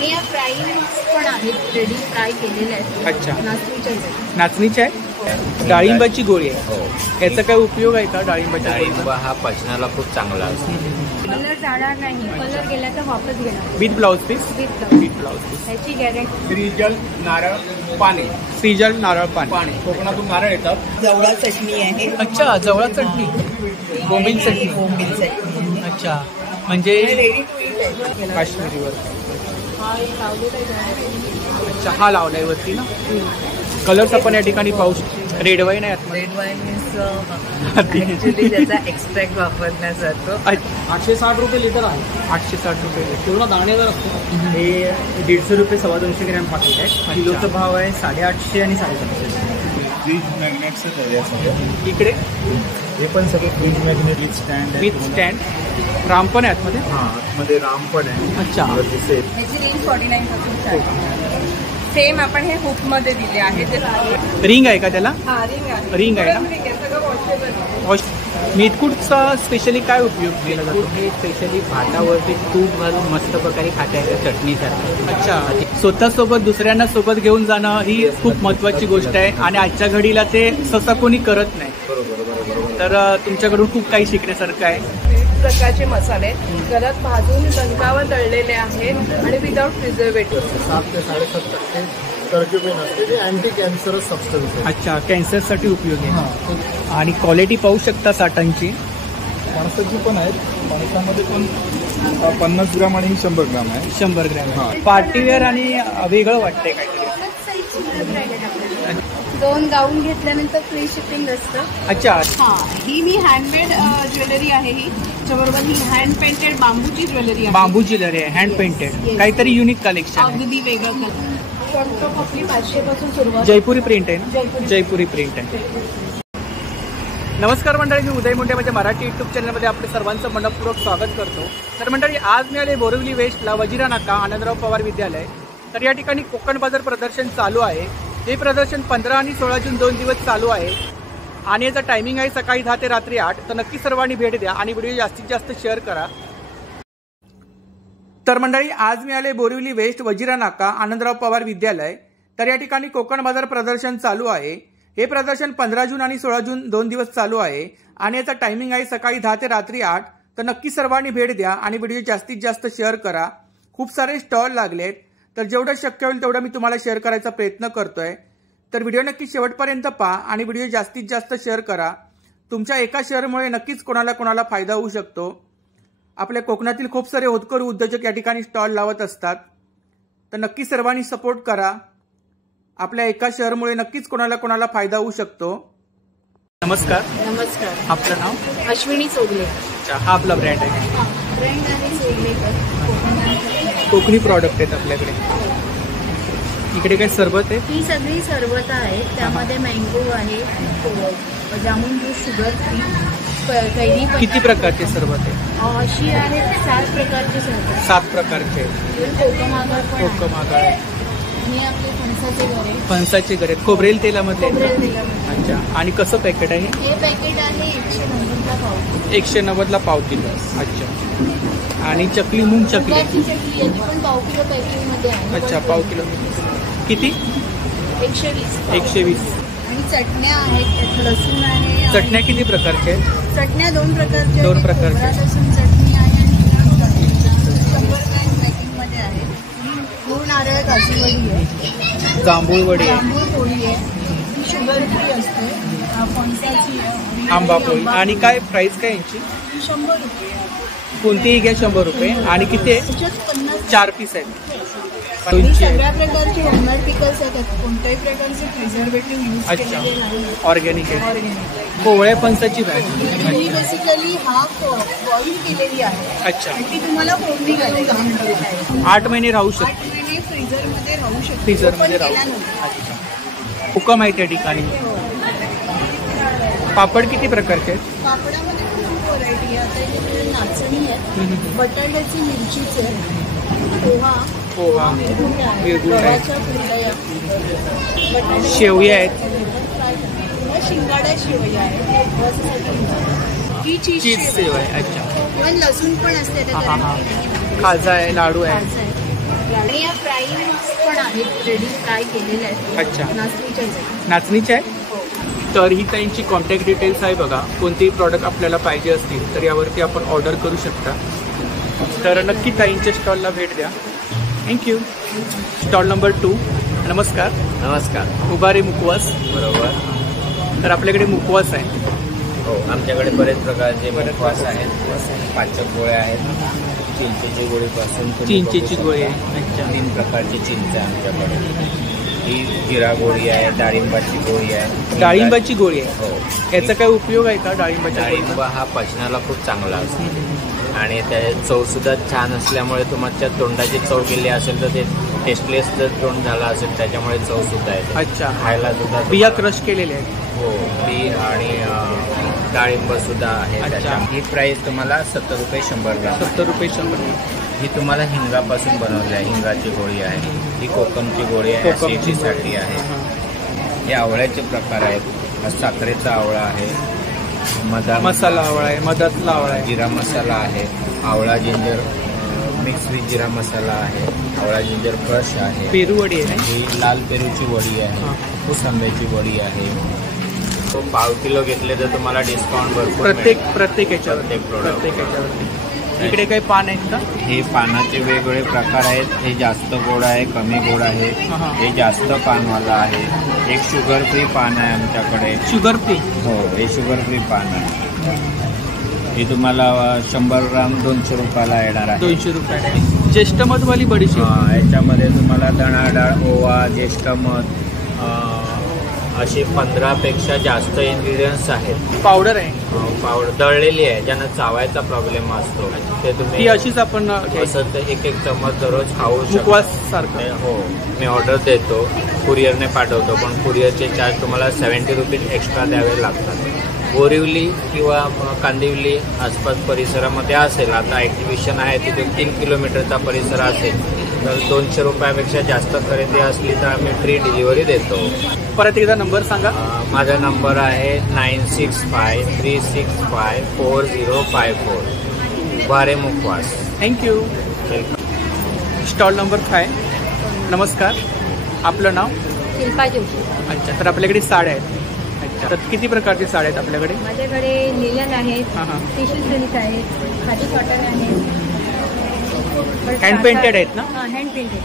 आणि या फ्राईज पण आहेत, रेडी फ्राय केलेले आहेत. अच्छा, नाचणीच्या. नाचणीची आहे. डाळिंबाची गोळी आहे, याचा काय उपयोग आहे का? डाळिंबाच्या डाळिंबा हा पचनाला खूप चांगला असतो. कलर जाणार नाही, कलर गेला तर वापस घेणार. With blouse piece. With blouse piece. ह्याची गॅरंटी. श्रीजल नारळ पाणी. श्रीजल नारळ पाणी. कोकणातून नारळ येतात. जवळा चटणी आहे. अच्छा, जवळा चटणी, बोंबील चटणी. बोंबील चटणी. अच्छा, म्हणजे रेडी टू ईट आहे. काश्मीरीवर. अच्छा, हा लावलाय वरती ना. कलर्स आपण या ठिकाणी पाहू शकतो. रेड वाईन आहे. रेड वाईन ऍक्च्युली त्याचा एक्स्ट्रॅक्ट वापरला जातो. 860 रुपये लिटर आहे. 860 रुपये. पूर्ण दाणेदार असतो. हे 150 रुपये 250 ग्रॅम पाकिट आहे. किलोचा भाव आहे 850 आणि 750. फ्रीज मॅग्नेटच आहे. इकडे हे पण सगळे फ्रीज मॅग्नेट विथ स्टँड आहे. With stand. राम पण आहे आतमध्ये. हां, आतमध्ये राम पण आहे. अच्छा, दिसेल. ह्याची रेंज 49 पासून सेम आपण हे हुक मध्ये दिले आहे. ते रिंग आहे का त्याला? रिंग आहे ना. सगळं वॉशेबल. मीतकूटचा स्पेशली काय उपयोग केला जातो? हे स्पेशली भातावरती तूप घालून मस्त प्रकारे खाता येतं चटणीसारखं. अच्छा, स्वतःसोबत दुसऱ्यांना सोबत घेऊन जाणं ही खूप महत्त्वाची गोष्ट आहे आणि आजच्या घडीला ते सहसा कोणी करत नाही. तर तुमच्याकडून खूप काही शिकण्यासारखं आहे. प्रकारचे मसाले घरात भाजून टंकावर तळलेले आहेत आणि विदाउट प्रिझर्वेटिव्ह. 7 ते 7.5% कर्क्युमिन असते. ते अँटी कॅन्सरस सबस्टन्स आहे. अच्छा, कॅन्सरसाठी उपयोगी आहे. आणि क्वालिटी पाहू शकता साठांची. माणसाची पण आहेत. माणसामध्ये पण 50 ग्राम आणि 100 ग्राम आहे. 100 ग्रॅम. पार्टीवेअर आणि वेगळं वाटतंय काहीतरी. 2 गाऊन घेतल्यानंतर फ्री शिपिंग असतं. अच्छा, हा, ही मी हँडमेड ज्वेलरी आहे. ही त्याच्याबरोबर ही हँड पेंटेड बांबूची ज्वेलरी आहे. बांबू ज्वेलरी आहे, हँड पेंटेड. काहीतरी युनिक कलेक्शन आहे. अगदी वेगळं कलर. शॉर्टटॉप आपली 500 पासून सुरुवात. जयपुरी प्रिंट आहे ना. जयपुरी प्रिंट आहे. नमस्कार मंडळी, मी उदय मुंडे माझ्या मराठी यूट्यूब चॅनलमध्ये आपले सर्वांचं मनपूर्वक स्वागत करतो. तर मंडळी, आज मी आले बोरिवली वेस्टला वजिरा नाका आनंदराव पवार विद्यालय. तर या ठिकाणी कोकण बाजार प्रदर्शन चालू आहे. हे प्रदर्शन 15 आणि 16 जून 2 दिवस चालू आहे आणि याचा टायमिंग आहे सकाळी 10 ते रात्री 8. तर नक्की सर्वांनी भेट द्या आणि व्हिडिओ जास्तीत जास्त शेअर करा. तर मंडळी, आज मी आले बोरिवली वेस्ट वजिरा नाका आनंदराव पवार विद्यालय. तर या ठिकाणी कोकण बाजार प्रदर्शन चालू आहे. हे प्रदर्शन 15 जून आणि 16 जून 2 दिवस चालू आहे आणि याचा टायमिंग आहे सकाळी 10 ते रात्री 8. तर नक्की सर्वांनी भेट द्या आणि व्हिडिओ जास्तीत जास्त शेअर करा. खूप सारे स्टॉल लागलेत, तर जेवढं शक्य होईल तेवढं मी तुम्हाला शेअर करायचा प्रयत्न करतोय. तर व्हिडिओ नक्की शेवटपर्यंत पहा आणि व्हिडिओ जास्तीत जास्त शेअर करा. तुमच्या एका शेअरमुळे नक्कीच कोणाला फायदा होऊ शकतो. आपल्या कोकणातील खूप सारे होतकरू उद्योजक या ठिकाणी स्टॉल लावत असतात. तर नक्की सर्वांनी सपोर्ट करा. आपल्या एका शेअरमुळे नक्कीच कोणाला फायदा होऊ शकतो. नमस्कार. नमस्कार. आपलं नाव? अश्विनी सोगले. अच्छा, हा आपला ब्रँड आहे. ब्रँड आहे सोगलेकर. कोकणी प्रॉडक्ट आहेत आपल्याकडे. इकडे काय सरबत आहे? ही सगळी सरबत आहे. त्यामध्ये मँगो आहे, जामुन ज्यूस, शुगर फ्री, कैरी. किती प्रकारचे सरबत आहे? अशी आहे 7 प्रकारचे सरबत. 7 प्रकारचे. कोकमागळ पण आहे. कोकमागळ. हे आपले फणसाचे गरे. फणसाचे गरे खोबरेल तेलामधले. खोबरेल तेलामध्ये. अच्छा, आणि कसं पॅकेट आहे? हे पॅकेट आहे 190ला पाव. 190ला पाव किलो. अच्छा, आणि चकली, मूग चकली. चकली याची पण पाव किलो पॅकिंग मध्ये आहे. अच्छा, पाव किलो. किती? 120. 120. आणि चटण्या आहेत, त्यात लसूण आहे. चटण्या किती प्रकारच्या आहेत? चटण्या 2 प्रकारच्या. 2 प्रकारच्या. खोबरा लसूण चटणी आहे आणि 100 ग्रॅम पॅकिंग मध्ये आहे. गूळ नारळ काजूवडी आहे. जांभूळ वडी आहे. जांभूळ पोळी आहे. शुगर फ्री असते. फणसाची आहे. आंबा पोळी. आणि काय प्राइस काय यांची? 100 रुपये. कोणतीही घ्या 100 रुपये. आणि किती आहे? 4 पीस आहेत. सगळ्या प्रकारचे होममेड पिकल्स आहेत. कोणत्याही प्रकारचे प्रिझर्वेटिव्ह यूज केलेले नाही. ऑर्गॅनिक आहे. ऑर्गॅनिक. कोवळ्या फणसाची भाजी. ही बेसिकली हाफ बॉईल केलेली आहे. अच्छा, ती तुम्हाला फोडणी घालायची. 8 महिने राहू 8 शकते. महिने फ्रीझरमध्ये राहू शकते. फ्रीझरमध्ये ओपन राहू केल्यानंतर. अच्छा, हुकम आहे त्या ठिकाणी. पापड किती प्रकारचे आहेत? पापडामध्ये खूप व्हरायटी आहे. आता इथे नाचणी आहे, बटाट्याची मिरचीची आहे, पोहा, मिरगुंड आहे, मिरगुंड आहे. गव्हाच्या कुरडया, बटाट्याच्या शेवया आहेत. फ्राय किंवा शिंगाडा शेवया आहे. ही चीज सेव आहे. अच्छा, इव्हन लसूण पण असते हा हा हा. त्याच्यात. खाजा आहे, लाडू आहे. आणि या पण आहेत रेडी फ्राय केलेले आहेत. अच्छा. नाचणीच्या आहेत. नाचणीचे आहे. तर ही त्यांची कॉन्टॅक्ट डिटेल्स आहे बघा. कोणतेही प्रॉडक्ट आपल्याला पाहिजे असतील तर यावरती आपण ऑर्डर करू शकता. तर नक्की ताईंच्या स्टॉलला भेट द्या. थँक्यू. Stall number 2. नमस्कार. नमस्कार. उभारे मुखवास. बरोबर. तर आपल्याकडे मुखवास आहे. हो, आमच्याकडे बरेच प्रकारचे मुखवास आहेत. पाचक गोळ्या आहेत. चिंचेची गोळीपासून चिंचेची गोळी आहे. 3 प्रकारची चिंच आहे आमच्याकडे. ही जिरा गोळी आहे. डाळिंबाची गोळी आहे. डाळिंबाची गोळी आहे. हो. याचा काय उपयोग आहे का डाळिंबाच्या डाळिंब हा पचनाला खूप चांगला असतो आणि त्या चवसुद्धा छान असल्यामुळे तुमच्या तोंडाची चव गेली असेल तर ते टेस्टलेस जर तोंड झाला असेल त्याच्यामुळे चवसुद्धा येते. अच्छा. खायला सुद्धा बिया क्रश केलेले आहेत. हो, बी आणि डाळिंब सुद्धा आहे. अच्छा. ही प्राइस तुम्हाला 70 रुपये 100 ग्राम. 70 रुपये 100. ही तुम्हाला हिंगापासून बनवली आहे. हिंगाची गोळी आहे. ही कोकमची गोळी आहे. कोकमची ऍसिडिटीसाठी आहे. हे आवळ्याचे प्रकार आहेत. हा साखरेचा आवळा आहे. मसाला आवळा आहे. मधातला आवळा आहे. जिरा मसाला आहे. आवळा जिंजर मिक्स विथ जिरा मसाला आहे. आवळा जिंजर क्रश आहे. पेरू वडी आहे. ही लाल पेरूची वडी आहे. कोसंब्याची वडी आहे. तो 1/2 किलो घेतले तर तुम्हाला डिस्काउंट भरपूर प्रत्येक याच्यावर. प्रत्येक प्रोडक्ट. इकडे काही पान आहेत का? हे पानाचे वेगवेगळे प्रकार आहेत. हे जास्त गोड आहे, कमी गोड आहे. हे जास्त पानवाला आहे. एक शुगर फ्री पान आहे आमच्याकडे. Sugar free? हो, हे शुगर फ्री पान आहे. हे तुम्हाला 100 ग्राम 200 रुपयाला येणार आहे. 200 रुपयाला. ज्येष्ठ मधवाली बडीशेप. याच्यामध्ये तुम्हाला चणा डाळ, ओवा, ज्येष्ठ मध असे 15पेक्षा जास्त इन्ग्रेडियंट्स आहेत. पावडर आहे. पावडर दळलेली आहे. ज्यांना चावायचा प्रॉब्लेम असतो ते तुम्ही ती अशीच आपण असं 1-1 चम्मच दररोज खाऊ शकता. मुखवास सारखं. हो, मी ऑर्डर देतो. कुरिअरने पाठवतो पण कुरिअरचे चार्ज तुम्हाला 70 रुपीज एक्स्ट्रा द्यावे लागतात. बोरिवली किंवा कांदिवली आसपास परिसरामध्ये असेल. आता एक्झिबिशन आहे तिथे 3 किलोमीटरचा परिसर असेल तर 200 रुपयापेक्षा जास्त खरेदी असली तर आम्ही फ्री डिलिव्हरी देतो. परत एकदा नंबर सांगा. माझा नंबर आहे 9653654054. उभारे मुखवास. थँक्यू. Stall number 5. नमस्कार. आपलं नाव? शिल्पा जोशी. अच्छा. तर आपल्याकडे साड्या आहेत. अच्छा. तर किती प्रकारचे साड्या आहेत आपल्याकडे? माझ्याकडे लिलन आहेत. हां हां. टिश्यू सिल्क आहेत. खादी कॉटन आहेत. हँड पेंटेड आहेत ना? हां, हँड पेंटेड.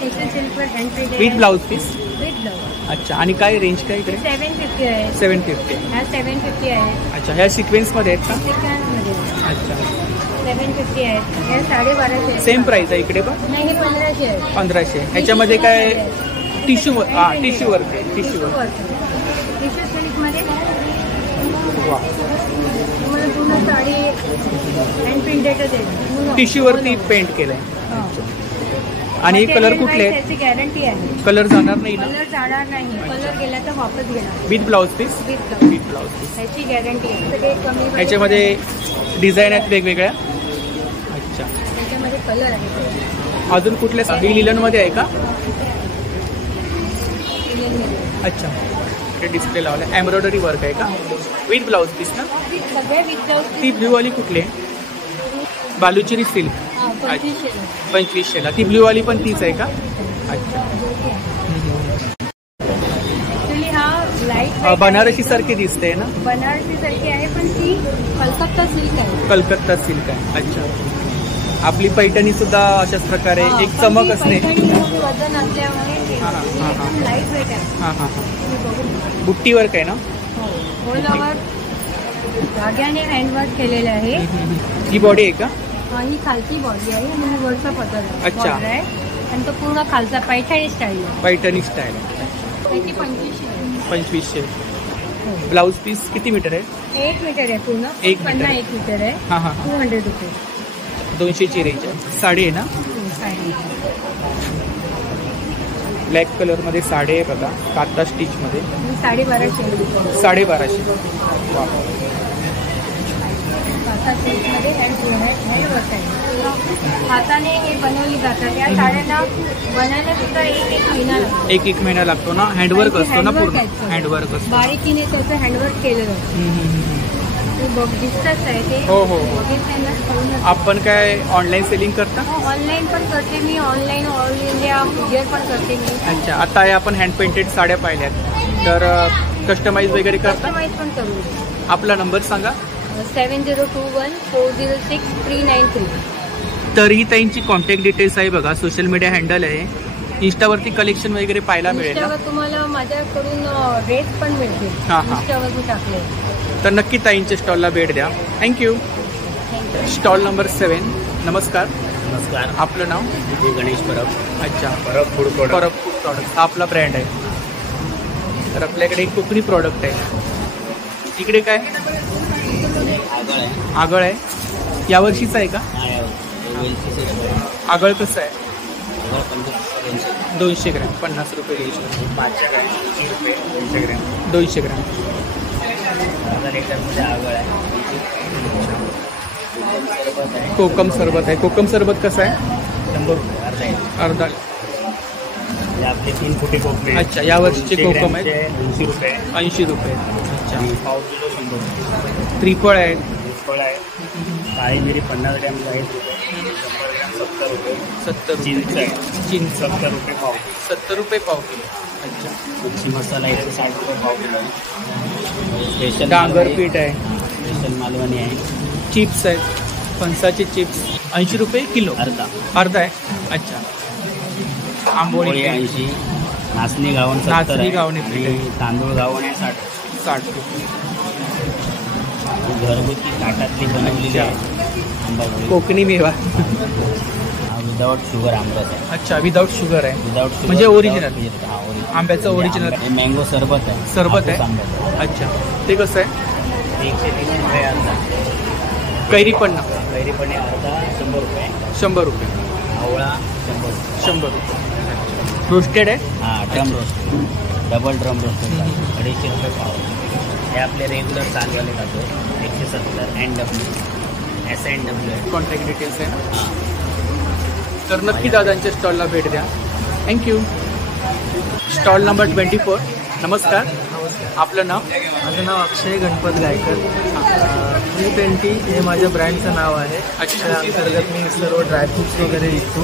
टिश्यू सिल्कवर hand painted. With blouse piece? With blouse. अच्छा. आणि काय रेंज काय इकडे? 750 आहे. 750. ह्या 750 आहे. अच्छा. ह्या सिक्वेन्समध्ये आहेत का? सिक्वेन्समध्ये अच्छा. 750 आहेत. ह्या 1250 आहेत. सेम प्राइस आहे इकडे पण? नाही, हे 1500 आहे. 1500. ह्याच्यामध्ये काय टिश्यू? हां, टिश्यू वर्क आहे. Tissue work. टिश्यू सिल्कमध्ये वा. तुम्हाला पूर्ण साडी हँड प्रिंटेडच आहे. टिश्यूवरती पेंट केलंय. आणि कलर कुठले आहेत? त्याची गॅरंटी आहे. कलर जाणार नाही ना? कलर जाणार नाही. कलर गेला तर वापस घेणार. With blouse piece? With with blouse piece. त्याची गॅरंटी आहे. सगळे कमी ह्याच्यामध्ये डिझाईन आहेत वेगवेगळ्या. अच्छा. त्याच्यामध्ये कलर आहे. अजून कुठले? ही लिलनमध्ये आहे का? अच्छा. ते डिस्प्ले लावलं. एम्ब्रॉयडरी वर्क आहे का? विथ ब्लाऊज पीस ना? सगळे विथ ब्लाऊज. ती ब्ल्यूवाली कुठली आहे? बालुचेरी सिल्क. 2500ला. ती ब्ल्यूवाली पण तीच आहे का? अच्छा. ऍक्च्युली हा लाईट बनारसी सारखी दिसते ना? बनारसी सारखी आहे पण ती कलकत्ता सिल्क आहे. कलकत्ता सिल्क आहे. अच्छा. आपली पैठणी सुद्धा अशाच प्रकारे एक चमक असते. वजन असल्यामुळे हां हां हां. लाईट वेट आहे. हां हां हां. बुट्टी वर्क आहे ना? ऑल ओव्हर धाग्याने हँडवर्क केलेलं आहे. ही बॉडी आहे का? ही खालची बॉडी आहे आणि ही वरचा पदर आहे. अच्छा. border आहे आणि तो पूर्ण खालचा पैठणी स्टाईल आहे. पैठणी स्टाईल. त्याची 2500. 2500. ब्लाऊज पीस किती मीटर आहे? 1 मीटर आहे पूर्ण. 1 मीटर. 1 मीटर आहे. हां हां. 200 रुपये. 200ची रेंज आहे. साडी आहे ना? ब्लॅक कलरमध्ये साडी आहे बघा. काता स्टिचमध्ये. 1250. 1250. वा. काता स्टिचमध्ये हँडवर्क आहे. हाताने हे बनवली जातात. या साड्यांना बनायला सुद्धा 1 महिना लागतो. 1 महिना लागतो ना? हँडवर्क असतो ना पूर्ण? हँडवर्क असतो. बारीकीने त्याचं हँडवर्क केलं जातं. ते बघ दिसतच आहे ते. हो, हो, हो. बघितल्यांनाच कळूनच. आपण काय ऑनलाईन सेलिंग करता? ऑनलाईन पण करते मी, ऑनलाईन ऑल इंडिया कुरिअर पण करते मी. अच्छा, आता हे आपण हँड पेंटेड साड्या पाहिल्यात, तर कस्टमाइज वगैरे करता? कस्टमाइज पण करू दे. आपला नंबर सांगा. 7021406393. तर ही त्यांची कॉन्टॅक्ट डिटेल्स आहे बघा, सोशल मीडिया हँडल आहे. इंस्टावरती कलेक्शन वगैरे पाहायला मिळेल ना? इंस्टावर तुम्हाला माझ्याकडून रेट पण मिळतील. हां, हां. इंस्टावर मी टाकले. तर नक्की ताईंच्या स्टॉलला भेट द्या. थँक्यू. Stall number 7. नमस्कार. नमस्कार. आपलं नाव? गणेश परब. अच्छा, Parab food product. Parab food product हा आपला ब्रँड आहे. तर आपल्याकडे एक कोकणी प्रॉडक्ट आहे. इकडे काय आगळ आहे? यावर्षीचं आहे का? आगळ कसं आहे? 200 ग्रॅम 50 रुपये. 200 ग्रॅम 200 ग्रॅम. कोकम सरबत आहे. कोकम सरबत कसं आहे? 100 रुपये अर्धा. आपले 3 फुटी कोकमे. अच्छा, यावर्षीचे कोकम आहेत 80 रुपये. 80 रुपये. अच्छा, पाव किलो 100 रुपये. त्रिफळ आहे. फळ आहे. काळी मिरी 50 ग्रॅम 40 रुपये. 100 ग्रॅम 70 रुपये. 70 चिंच रुपये. आहे. चिंच 70 रुपये पाव. 70 रुपये पाव किलो. अच्छा, मिरची मसाला 160 रुपये पाव किलो. स्पेशल डांगर पीठ आहे. स्पेशल मालवणी आहे. चिप्स आहेत. फणसाचे चिप्स 80 रुपये किलो. अर्धा आहे. अच्छा, आंबोळी पोळी 80. नाचणी गावण 70 नाचणी आहे. गावणी पीठ आहे. आणि तांदूळ गावण आहे 60 रुपये. घरगुती ताटातली बनवलेली आहे आंबापोळी. कोकणी मेवा. विदाउट शुगर आमरस आहे. अच्छा, विदाउट शुगर आहे. विदाउट शुगर म्हणजे ओरिजिनल ओरिजिनल आंब्याचं ओरिजिनल मँगो सरबत आहे. सरबत आहे. हापूस आंब्याचं. अच्छा, ते कसं आहे? 130 रुपये अर्धा. कैरी पण कैरी पण अर्धा 100 रुपये. 100 रुपये. आवळा 100 रुपये. 100 रुपये. रोस्टेड आहे. हां, drum roast. Double drum roast 250 रुपये पाव. हे आपले रेग्युलर चालवाले खातो 170. NW SNW आहे. कॉन्टॅक्ट डिटेल्स आहे ना? हां. तर नक्की दादांच्या स्टॉलला भेट द्या. थँक्यू. Stall number 24. नमस्कार. आपलं नाव? माझं नाव अक्षय गणपत गायकर. 320 हे माझ्या ब्रँडचं नाव आहे. अच्छा. त्या अंतर्गत मी सर्व ड्रायफ्रुट्स वगैरे विकतो.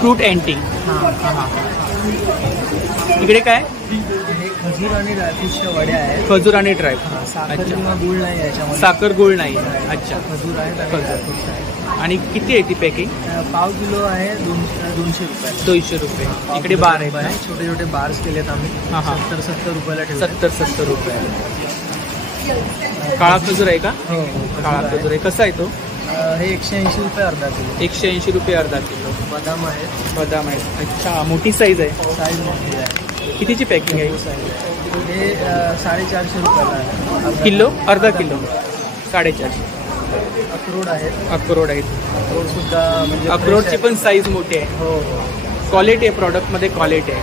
Fruit anti. हां. इकडे काय? हे खजूर आणि ड्रायफ्रुट्सच्या वड्या आहेत. खजूर आणि ड्राय. साखर अच्छा. किंवा गुळ नाही याच्यामध्ये. साखर गुळ नाही. अच्छा, खजूर आहेत आणि ड्रायफ्रुट्स आहेत. आणि किती आहे ती पॅकिंग? पाव किलो आहे 200 रुपये. 200 रुपये. इकडे बार आहेत ना? छोटे छोटे बार्स केलेत आम्ही. हां, हां. 70 रुपयाला ठेवतो. 70 रुपये. काळा खजूर आहे का? हो, काळा खजूर आहे. कसा आहे तो? हे 180 रुपये अर्धा किलो. 180 रुपये अर्धा किलो. बदाम आहेत. बदाम आहे. अच्छा, मोठी साईज आहे. साईज मोठी आहे. कितीची पॅकिंग आहे? हे 450 रुपयाला आहे. किलो? अर्धा किलो 450. अक्रोड आहेत. अक्रोड आहेत. अक्रोड सुद्धा म्हणजे अक्रोडची fresh पण साईज मोठी आहे. आहे. हो. क्वालिटी आहे प्रॉडक्टमध्ये. क्वालिटी आहे.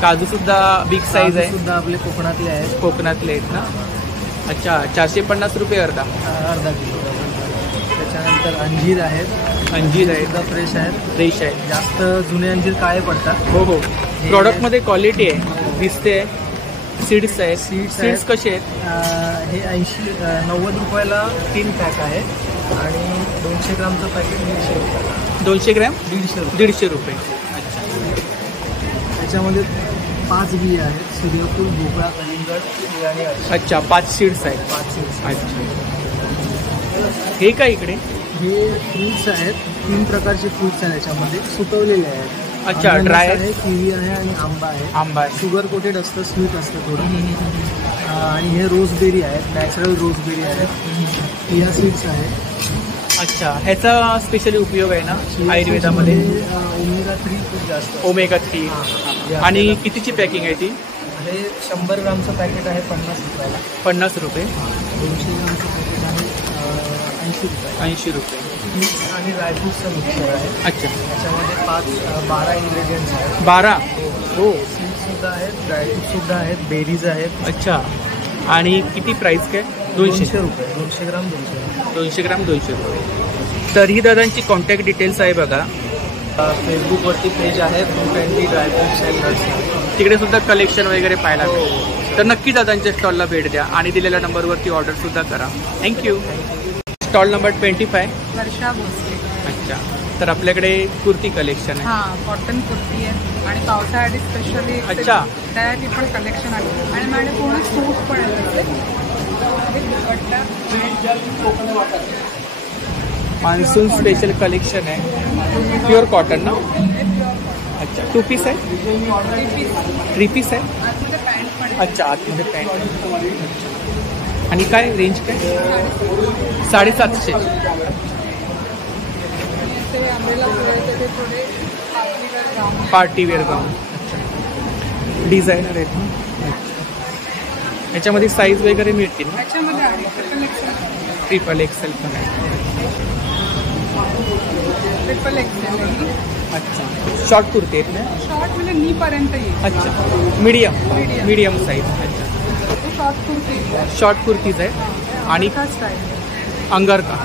काजू सुद्धा बिग साईज आहे. सुद्धा आपले कोकणातले आहेत. कोकणातले आहेत ना? अच्छा, 450 रुपये अर्धा किलो. त्याच्यानंतर अंजीर आहेत. अंजीर आहे. सुद्धा फ्रेश आहेत. फ्रेश आहे. जास्त जुने अंजीर काळे पडतात. हो हो. प्रॉडक्टमध्ये क्वालिटी आहे. दिसते. सीड्स आहेत. सीड्स कसे आहेत? हे 90 रुपयाला 3 पॅक आहे आणि 200 ग्रामचं पॅकेट 150 रुपये. 200 ग्रॅम 150 रुपये. अच्छा. त्याच्यामध्ये 5 बिया आहेत. सूर्यफूल, भोपळा, कलिंगड, तिळ आणि अळशी. अच्छा, 5 सीड्स आहेत. 5 सीड्स. अच्छा. हे काय इकडे? हे फ्रूट्स आहेत. 3 प्रकारचे फ्रूट्स आहेत याच्यामध्ये सुकवलेले आहेत. अच्छा, अननस ड्राय आहे, किवी आहे आणि आंबा आहे. आंबा आहे. शुगर कोटेड असतं, स्वीट असतं थोडं. आणि हे रोजबेरी आहेत. नॅचरल रोजबेरी आहेत. चिया सीड्स आहेत. अच्छा, ह्याचा स्पेशली उपयोग आहे ना आयुर्वेदामध्ये? ओमेगा 3 खूप जास्त आहे. ओमेगा 3. आणि कितीची पॅकिंग आहे ती? हे 100 ग्रामचं पॅकेट आहे 50 रुपयाला. 50 रुपये. 200 ग्रामचं पॅकेट आहे 80 रुपये. 80 रुपये. आणि ड्रायफ्रूटचं मिक्सर आहे. अच्छा. त्याच्यामध्ये 12 इन्ग्रेडियंट्स आहेत. 12. हो. सीड्ससुद्धा आहेत, ड्रायफ्रूटसुद्धा आहेत, बेरीज आहेत. अच्छा. आणि किती प्राईस काय? 200 रुपये. 200 ग्राम 200. 200 ग्राम 200 रुपये. तर ही दादांची कॉन्टॅक्ट डिटेल्स आहे बघा. फेसबुकवरती पेज आहे 220 ड्रायफ्रूट्स अँड नट्स. तिकडे सुद्धा कलेक्शन वगैरे पाहायला मिळेल. तर नक्की दादांच्या स्टॉलला भेट द्या आणि दिलेल्या नंबरवरती ऑर्डर सुद्धा करा. थँक्यू. Stall number 25. वर्षा भोसले. अच्छा, तर आपल्याकडे कुर्ती कलेक्शन आहे. हां, कॉटन कुर्ती आहे आणि पावसाळ्यात स्पेशली अच्छा. त्यासाठी पण कलेक्शन आहे आणि माझ्याकडे पूर्ण सूट पण आहे. मान्सून स्पेशल कलेक्शन आहे. प्युअर कॉटन ना. अच्छा, 2 पीस आहे. 3 पीस आहे. अच्छा, आतमध्ये पॅन्ट. आणि काय रेंज काय? 750. पार्टी वेअर गाऊन. डिझायनर आहेत ना. याच्यामध्ये साईज वगैरे मिळतील ना. ट्रिपल एक्सेल पण आहे. Triple XL. अच्छा, शॉर्ट कुर्ती आहेत ना. शॉर्ट म्हणजे नी पर्यंत येईल. अच्छा, मीडियम साईज. अच्छा, शॉर्ट कुर्ती. शॉर्ट कुर्तीज आहे आणि स्टाईल अंगर का.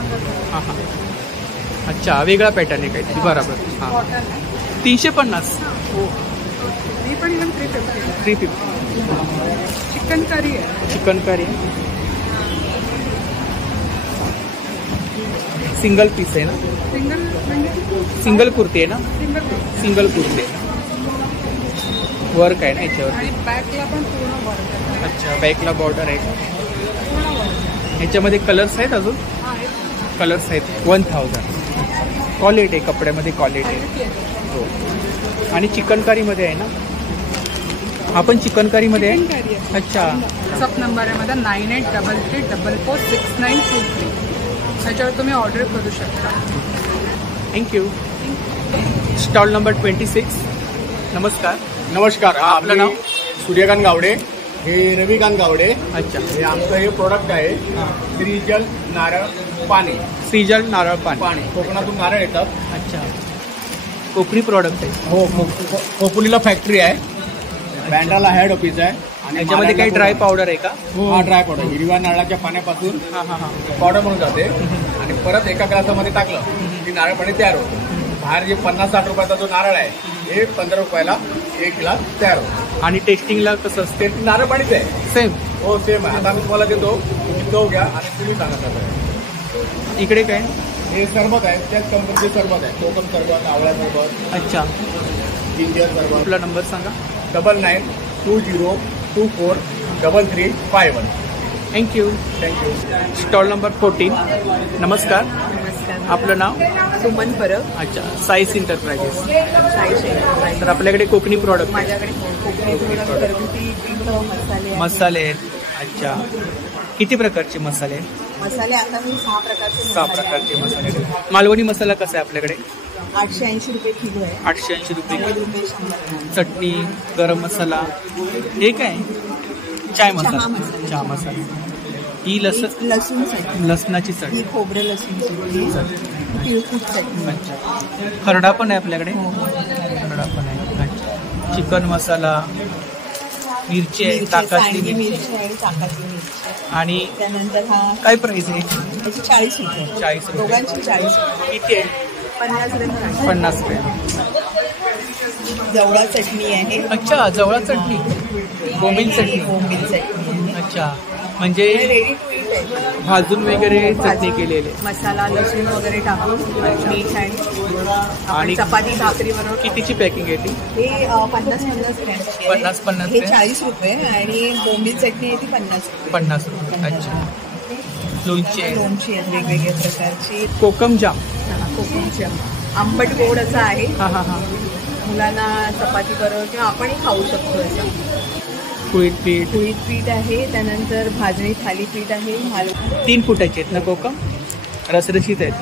हां हां. अच्छा, वेगळा पॅटर्न आहे काहीतरी. बरोबर. हां, 350. हो, मी पण इव्हन 350. 350. चिकन करी आहे. चिकन करी सिंगल पीस आहे ना. सिंगल म्हणजे सिंगल कुर्ती आहे ना. सिंगल कुर्ती आहे. वर्क आहे ना याच्यावर. आणि बॅकला पण पूर्ण वर्क आहे. अच्छा, बॅकला बॉर्डर आहे. ह्याच्यामध्ये कलर्स आहेत. अजून कलर्स आहेत. 1000. क्वालिटी आहे कपड्यामध्ये. क्वालिटी आहे. हो. आणि चिकनकारीमध्ये आहे ना. हा पण चिकनकारीमध्ये आहे. अच्छा. व्हॉट्सअप नंबर आहे माझा 9833446923. त्याच्यावर तुम्ही ऑर्डर करू शकता. थँक्यू. Stall number 26. नमस्कार. नमस्कार. हा, आपलं नाव? सूर्यकांत गावडे. हे रविकांत गावडे. अच्छा. हे आमचं हे प्रोडक्ट आहे. श्रीजल नारळ पाणी. श्रीजल नारळ पाणी. कोकणातून नारळ येतात. अच्छा, कोकणी प्रॉडक्ट आहे. हो, खोपोलीला फॅक्टरी आहे. बँड्राला हेड ऑफिस आहे. आणि याच्यामध्ये काही ड्राय पावडर आहे का? हा, ड्राय पावडर. हिरव्या नारळाच्या पाण्यापासून हां हां हां. पावडर बनवून जाते आणि परत एका ग्लासामध्ये टाकलं की नारळ पाणी तयार होतं. बाहेर जे 50-60 रुपयाचा जो नारळ आहे हे 15 रुपयाला 1 ग्लास तयार होतो. आणि टेस्टिंगला कसं असते? ते नारळ पाणीच आहे. सेम. हो, सेम आहे. आता मी तुम्हाला देतो. तुम्ही तो घ्या आणि तुम्ही सांगा सर. इकडे काय? हे सरबत आहे. त्याच कंपनीचे सरबत आहे. कोकम सरबत, आवळा सरबत, अच्छा. जिंजर सरबत. आपला नंबर सांगा. 9920243351. थँक्यू. Stall number 14. नमस्कार. आपलं नाव? सुमन परब. अच्छा, साईस इंटरप्राइजेस. साईशे. तर आपल्याकडे कोकणी प्रॉडक्ट माझ्याकडे कोकणी प्रोडक्ट, घरगुती पीठ मसाले मसाले आहेत. अच्छा, किती प्रकारचे मसाले आहेत? मसाले आता मी 6 प्रकारचे 6 प्रकारचे मसाले आहेत. मालवणी मसाला कसा आहे आपल्याकडे? 880 रुपये किलो आहे. 880 रुपये. 90 रुपये 100 चटणी, गरम मसाला, हे काय? चाय मसाला. चहा मसाला. चहा मसाला. ही लसूण चटणी, लसणाची ही चटणी. खोबरं लसूण चटणी, तिळकुट चटणी. अच्छा, खरडा पण आहे आपल्याकडे. खरडा पण आहे. अच्छा, चिकन मसाला, मिरची आहे, ताकातली सांडगी मिरची मिरची आणि ताकातली मिरची. आणि त्यानंतर हा काय प्राइस आहे? त्याची 40 रुपये. 40 रुपये. दोघांची 40 रुपये. किती आहे? 50 रुपये. 50 रुपये. जवळा चटणी आहे. अच्छा, जवळा चटणी, बोंबील चटणी. बोंबील चटणी. अच्छा, म्हणजे रेडी टू ईट आहे. भाजून वगैरे चटणी केलेली. मसाला लसूण वगैरे टाकून मीठ आणि चपाती भाकरी बनवून. कितीची पॅकिंग आहे ती? हे 50-50 ग्रॅमची आहे. 50 हे ग्रॅम. 40 रुपये आणि बोंबील चटणी आहे ती 50 रुपये. 50 रुपये. अच्छा, लोणची आहे. लोणची आहेत वेगवेगळ्या प्रकारची. कोकम जाम. कोकमची आंबट गोड असं आहे. हां हां हां. मुलांना चपाती बरोबर किंवा आपणही खाऊ शकतो असं. कुळीत पीठ. कुळीत पीठ आहे. त्यानंतर भाजणी थालीपीठ आहे. 3 फुटाचे आहेत ना कोकम? रसरशीत आहेत.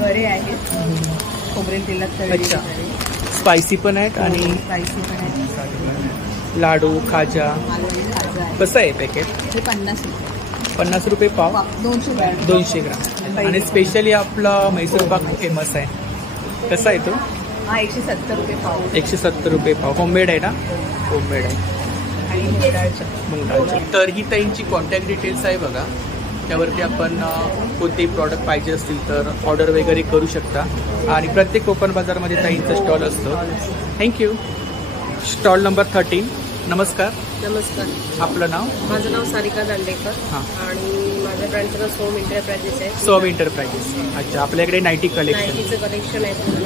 घरे आहेत. खोबरेल तेलात तळलेले अच्छा. वगैरे. स्पायसी पण आहेत आणि स्पायसी पण आहे. लाडू, खाजा. मालवणी खाजा आहे. कसं आहे पॅकेट? हे 50 रुपये. 50 रुपये पाव. 200 ग्रॅम. 200 ग्राम. आणि स्पेशली आपला मैसूर पाक फेमस आहे. कसा आहे तो? हा 170 रुपये पाव. 170 रुपये पाव. होममेड आहे ना? होममेड आहे. आणि मुगाडाळच्या. मुंगाची. तर ही ताईंची कॉन्टॅक्ट डिटेल्स आहे बघा. त्यावरती आपण कोणतेही प्रॉडक्ट पाहिजे असतील तर ऑर्डर वगैरे करू शकता. आणि प्रत्येक कोकण बाजारमध्ये ताईंचा स्टॉल असतो. थँक्यू. Stall number 13. नमस्कार. नमस्कार, आपलं नाव? माझं नाव सारिका दांडेकर हां. आणि माझ्या ब्रँडचं नाव सोम एंटरप्राइजेस आहे. सोम एंटरप्राइजेस. अच्छा, आपल्याकडे नाईटी कलेक्शन. नाईटीचं कलेक्शन आहे पूर्ण.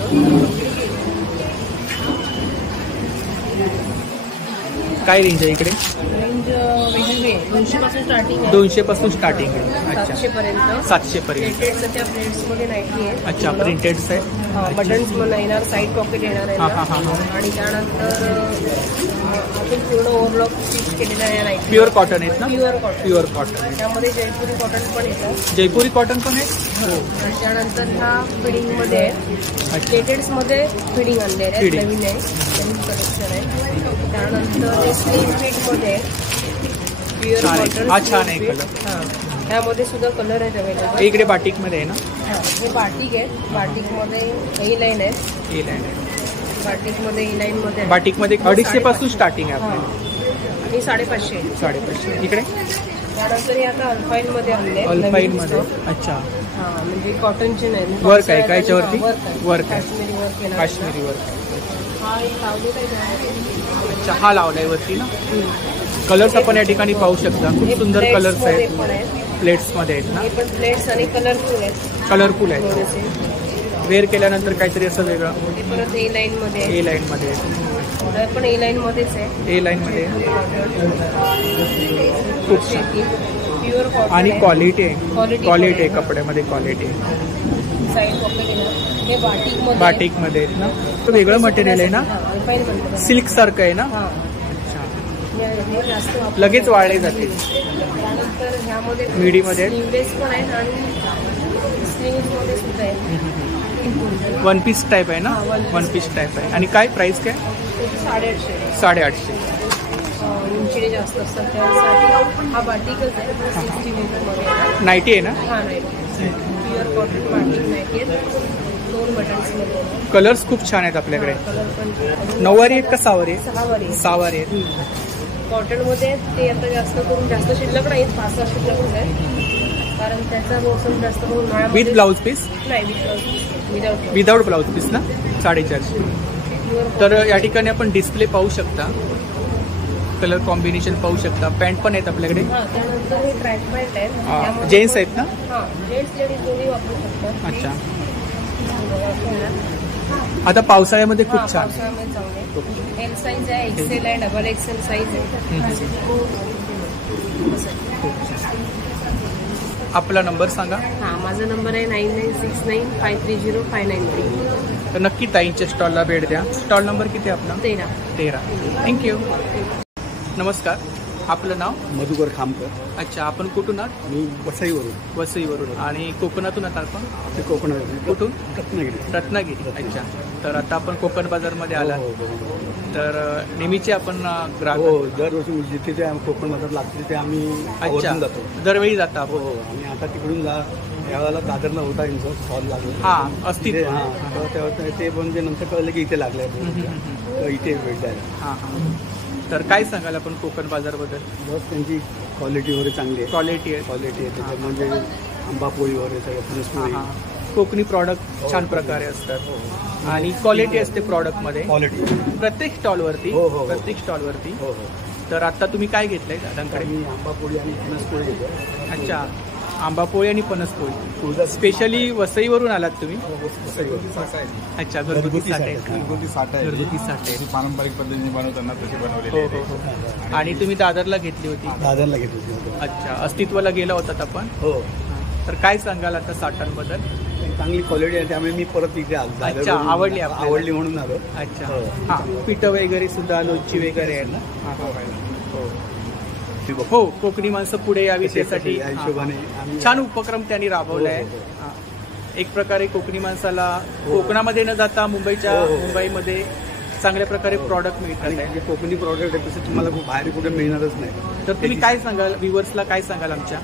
काय रेंज आहे इकडे? रेंज वेगळी आहे, 200 पासून स्टार्टिंग आहे. 200 पासून स्टार्टिंग आहे. अच्छा, 700 पर्यंत. 700 पर्यंत. प्रिंटेडच्या प्लेट्समध्ये नाईटी आहे. अच्छा, प्रिंटेड्स आहे. बटन्स मला येणार, साईड पॉकेट येणार आहे हां हां हां हां. आणि त्यानंतर आपण पूर्ण ओव्हरलॉक स्टिच केलेलं आहे नाईटी. प्युअर कॉटन आहेत ना? Pure cotton. Pure cotton. त्यामध्ये जयपुरी कॉटन पण येतं. जयपुरी कॉटन पण आहे. हो. आणि त्यानंतर ह्या फिडिंगमध्ये आहे. लेटेड्समध्ये फिडिंग आणलेले आहे, Fitting. नवीन आहे, नवीन कलेक्शन आहे. त्यानंतर हे स्लीव फिटमध्ये प्युअर छान आहे. कॉटन. हा छान आहे कलर. हां, त्यामध्ये सुद्धा कलर आहेत अवेलेबल. इकडे बाटिकमध्ये आहे ना? हे बाटिक आहे. बाटिकमध्ये ए लाईन आहे. ए लाईन आहे. बाटिकमध्ये ए लाईनमध्ये बाटिकमध्ये 250 पासून स्टार्टिंग आहे आपल्याला. आणि 550 आहे. 550. इकडे त्यानंतर हे आता अल्पाईनमध्ये आणले. अल्पाईन मध्ये. अच्छा, हां, म्हणजे कॉटनचे नाही. वर्क आहे का याच्यावरती? वर्क वर्क आहे. काश्मीरी वर्क येणार. काश्मीरी वर्क. हा एक लावलेला आहे. अच्छा, हा लावलाय वरती ना. कलर्स आपण या ठिकाणी पाहू शकता. खूप सुंदर कलर्स आहेत. पण आहेत. प्लेट्स मध्ये आहेत ना. हे पण प्लेट्स आणि कलरफुल आहेत कलरफुल आहेत. थोडेसे. वेअर केल्यानंतर काहीतरी असं वेगळं. हे परत ए लाईन मध्ये आहे. ए लाईन मध्ये आहे. हे पण ए लाईन मध्येच आहे. ए लाईन मध्ये आहे. खूप छान. प्युअर कॉटन आणि आहे. क्वालिटी आहे. Quality क्वालिटी पण आहे आहे. कपड्यामध्ये. क्वालिटी आहे. साईड पॉकेट येणार. हे बाटिक बाटिक मध्ये आहेत ना. तो वेगळं मटेरियल आहे ना. अल्पाईन म्हणतात. सिल्क सारखं आहे ना. हां. अच्छा, हे जास्त वापर- लगेच वाळले जाते. त्यानंतर ह्यामध्ये मिडीमध्ये आहेत. स्लीवलेस पण आहेत आणि स्लीव्हमध्ये सुद्धा आहे. वन पीस टाईप आहे ना. हां, one piece. One piece type आहे. आणि काय प्राइस काय? 850. 850. उंची जास्त असतात त्यासाठी हा बाटिकच आहे. 60 मीटरमध्ये येणार. नाईटी आहे ना. हा नाही, प्युअर कॉटन बाटिक नाईटी आहे. 2 बटन्समध्ये येणार. कलर्स खूप छान आहेत आपल्याकडे. कलर पण नऊवारी आहेत का सहावारी? 6 वर आहे. सहावारी आहेत. कॉटनमध्ये ते आता जास्त करून जास्त शिल्लक नाहीत, 5-6 शिल्लकच आहेत. कारण त्याचा मोसम जास्त करून उन्हाळ्यामध्ये विथ ब्लाऊज पीस? नाही, विदाउट विदाऊट ब्लाऊज पीस ना. 450. तर या ठिकाणी आपण डिस्प्ले पाहू शकता. कलर कॉम्बिनेशन पाहू शकता. पॅन्ट पण आहेत आपल्याकडे. हां, त्यानंतर हे ट्रॅक पॅन्ट आहेत. त्यामध्ये जेंट्स आहेत ना. हां, जेंट्स लेडीज दोन्ही वापरू शकतात. अच्छा, आता पावसाळ्यामध्ये खूप छान. पावसाळ्यामध्ये चांगले. एल साईज आहे, एक्सेल आहे, डबल एक्सेल साईज आहे. आपला नंबर सांगा. हां, माझा नंबर आहे 9969530593. तर नक्की ताईंच्या स्टॉलला भेट द्या. स्टॉल नंबर किती आहे आपला? 13. थँक्यू. नमस्कार, आपलं नाव? मधुकर खामकर. अच्छा, आपण कुठून आहात? मी वसईवरून. वसईवरून. आणि कोकणातून आहात आपण? ते कोकणात. कुठून? रत्नागिरी. रत्नागिरी. अच्छा, तर आता आपण कोकण बाजारमध्ये आला. तर नेहमीचे आपण ग्राहक. हो, दरवर्षी जिथे ते कोकण बाजार लागते तिथे आम्ही आवर्जून जातो. दरवेळी जाता हो आपण. हो. आणि आता तिकडून यावेळेला दादरला होता यांचा स्टॉल लागला. हां, अस्तित्व. हां, तेव्हा ते म्हणजे नंतर कळलं की इथे लागलं आहे. इथे भेट द्यायला. हां हां. तर काय सांगाल आपण कोकण बाजारबद्दल? बस त्यांची क्वालिटी वगैरे चांगली आहे. क्वालिटी आहे. क्वालिटी आहे त्याच्यात म्हणजे आंबापोळी वगैरे सगळं फणसपोळी. कोकणी प्रॉडक्ट छान प्रकारे असतात आणि क्वालिटी असते प्रॉडक्टमध्ये. क्वालिटी प्रत्येक स्टॉलवरती. हो, हो. प्रत्येक स्टॉलवरती. हो हो. तर आता तुम्ही काय घेतलंय दादांकडे? मी आंबापोळी आणि फणसपोळी घेतो. अच्छा, आंबापोळी आणि फणसपोळी. स्पेशली वसईवरून आलात तुम्ही? अच्छा, घरगुती साठ आहे. घरगुती साठ आहे. घरगुती साठ आहे. पारंपरिक पद्धतीने बनवताना तशी बनवलेली हो आहे. हो हो. आणि तुम्ही दादरला घेतली होती? दादरला घेतली. अच्छा, अस्तित्वाला गेला होतात आपण. हो. तर काय सांगाल आता साठांबद्दल? चांगली क्वालिटी आहे त्यामुळे मी परत इथे आलो. अच्छा, आवडली आपल्याला? आवडली म्हणून आलो. अच्छा. हो. हां, पिठं वगैरे सुद्धा, लोणची वगैरे आहे ना. हो, कोकणी माणसं पुढे यावी त्यासाठी या हिशोबाने आम्ही छान उपक्रम त्यांनी राबवलाय. हो, हो, हो. हां. एक प्रकारे कोकणी माणसाला कोकणामध्ये न जाता मुंबईमध्ये चांगल्या प्रकारे प्रॉडक्ट मिळतात आणि आहे. जे कोकणी प्रॉडक्ट आहे तसं तुम्हाला खूप बाहेर कुठे मिळणारच नाही. तर तुम्ही काय सांगाल व्ह्युअर्सला, काय सांगाल आमच्या?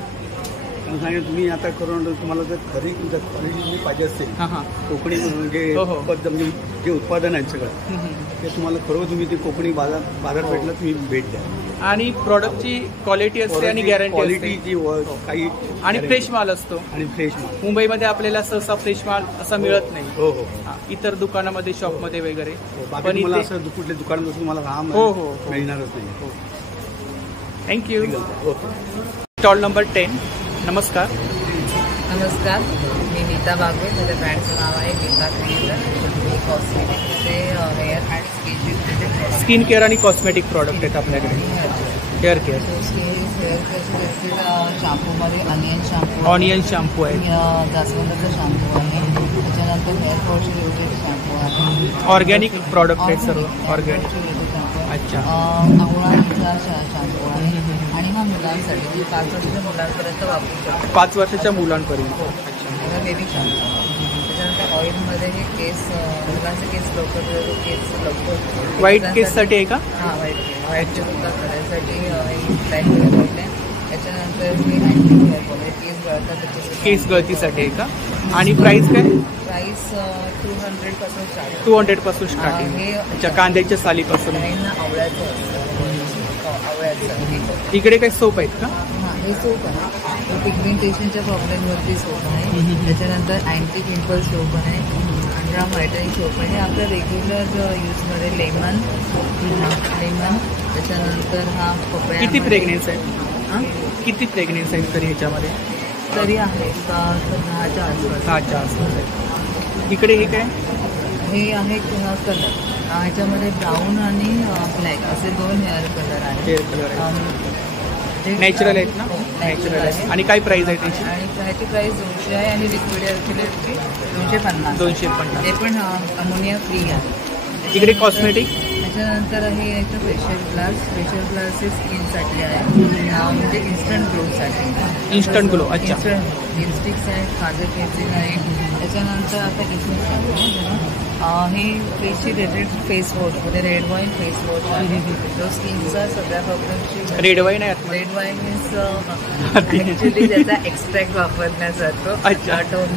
मला सांगेल तुम्ही आता करून तुम्हाला जर खरी क्वालिटी पाहिजे असेल हां हां. कोकणी म्हणजे हो, हो. म्हणजे जे उत्पादन आहे सगळं ते तुम्हाला खरं तुम्ही ते कोकणी बाजारपेठला तुम्ही भेट द्या. आणि प्रॉडक्टची क्वालिटी असते आणि गॅरंटी क्वालिटी असते जी काही आणि फ्रेश माल असतो. आणि फ्रेश माल मुंबईमध्ये आपल्याला सहसा फ्रेश माल असा मिळत नाही. हो हो. हां, इतर दुकानामध्ये, शॉपमध्ये वगैरे. बाकी तुम्हाला असं कुठल्या दुकानात तुम्हाला राम हो, हो, हो. मिळणारच नाही. हो. थँक्यू. Stall number 10. नमस्कार. नमस्कार, मी नीता बागवे. माझ्या ब्रँडचं नाव आहे नीता क्रिएटर. कॉस्मेटिकचे हेअर अँड स्किन केअर आणि कॉस्मेटिक प्रॉडक्ट आहेत आपल्याकडे. Hair care. हेअर केअर शॅम्पूमध्ये ऑनियन शॅम्पू आहे. जास्वंदाचा शॅम्पू आहे. त्याच्यानंतर हेअर वॉश रिलेटेड शॅम्पू आहे. ऑर्गॅनिक प्रॉडक्ट आहेत सर्व. ऑर्गॅनिक. अच्छा. आवळाचा शॅम्पू आहे. आणि हा मुलांसाठी 5 वर्षाच्या मुलांपर्यंत वापरू शकतो. 5 वर्षाच्या मुलांपर्यंत. अच्छा. Baby shampoo. त्याच्यानंतर ऑइलमध्ये हे केस, मुलांचे केस लवकर व्हाईट केससाठी आहे का? हां, व्हाईट सुद्धा करायसाठी ब्लॅक हेअर ऑइल आहे. त्याच्यानंतर हे अँटी हेअर फॉल आहे. केस गळतात त्याच्यासाठी. केस गळतीसाठी आहे का? आणि प्राइस काय? प्राइस 200 पासून स्टार्ट. 200 पासून स्टार्टिंग. हे अच्छा. कांद्याच्या सालीपासून. आवळ्याचं आवळ्याचं. इकडे काही सोप आहेत का? हां, हे सोप आहे. पिगमेंटेशनच्या प्रॉब्लेमवरती सोप आहे. त्याच्यानंतर अँटी पिंपल सोप आहे. अंडा व्हायटनिंग सोप आहे. हे आपल्या रेग्युलर यूजमध्ये लेमन. त्याच्यानंतर हा पपया. किती फ्रेग्रन्स आहे? हां, किती फ्रेग्रन्स आहेत तरी ह्याच्यामध्ये? तरी आहे 10च्या आसपास. 10च्या आसपास आहे. इकडे हे काय? हे आहे कलर. ह्याच्यामध्ये ब्राऊन आणि ब्लॅक असे 2 हेअर कलर आहेत. हेअर कलर आहे. नॅचरल आहेत ना? नॅचरल आहे. आणि काय प्राइस आहे त्याची? आणि ह्याची प्राइस 200 आहे. आणि लिक्विड हेअर केलेची 250. 250. ते पण अमोनिया फ्री आहे. इकडे कॉस्मेटिक. त्याच्यानंतर हे याचं फेशियल ग्लास हे स्किनसाठी आहे. म्हणजे इन्स्टंट ग्लोसाठी. Instant glow. अच्छा. लिपस्टिक्स आहेत. काजल पेन्सिल आहे. त्याच्यानंतर आता इथून हे फेसची रिलेटेड फेस वॉश म्हणजे रेड वाईन फेस वॉश आहे. जो स्किनचा सगळ्या प्रॉब्लेमची. रेड वाईन आहे. रेड वाईन मीन्स ॲक्च्युली त्याचा एक्स्ट्रॅक्ट वापरला जातो. अच्छा. Tone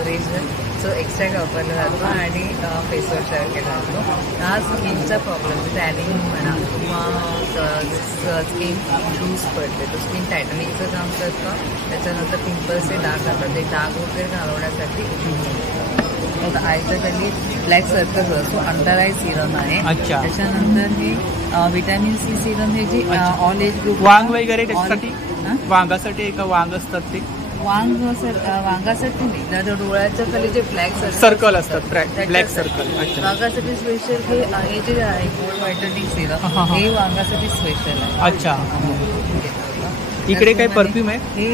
original. सो एक्स्ट्रॅक्ट वापरला जातो आणि फेस वॉश तयार केला जातो. हा स्किनचा प्रॉब्लेम टॅनिंग म्हणा किंवा स्किन लूज पडते तो स्किन टायटनिंगचं काम करतं. त्याच्यानंतर पिंपल्सचे डाग असतात. ते डाग वगैरे घालवण्यासाठी. आता आयचं त्यांनी ब्लॅक सर्कल असतो. अंडर आय सिरम आहे. अच्छा. त्याच्यानंतर हे व्हिटॅमिन सी सिरम हे जे ऑल एज ग्रुप. वांग वगैरे त्याच्यासाठी? वांगासाठी आहे का? वांग असतात ते? वांगासाठी नाही. डोळ्याच्या खाली जे ब्लॅक सर्कल असतात. Black circle. अच्छा. वांगासाठी स्पेशल हे जे आहे गोल्ड व्हायटनिंग सिरम हे वांगासाठी स्पेशल आहे. अच्छा. इकडे काही परफ्यूम आहे? हे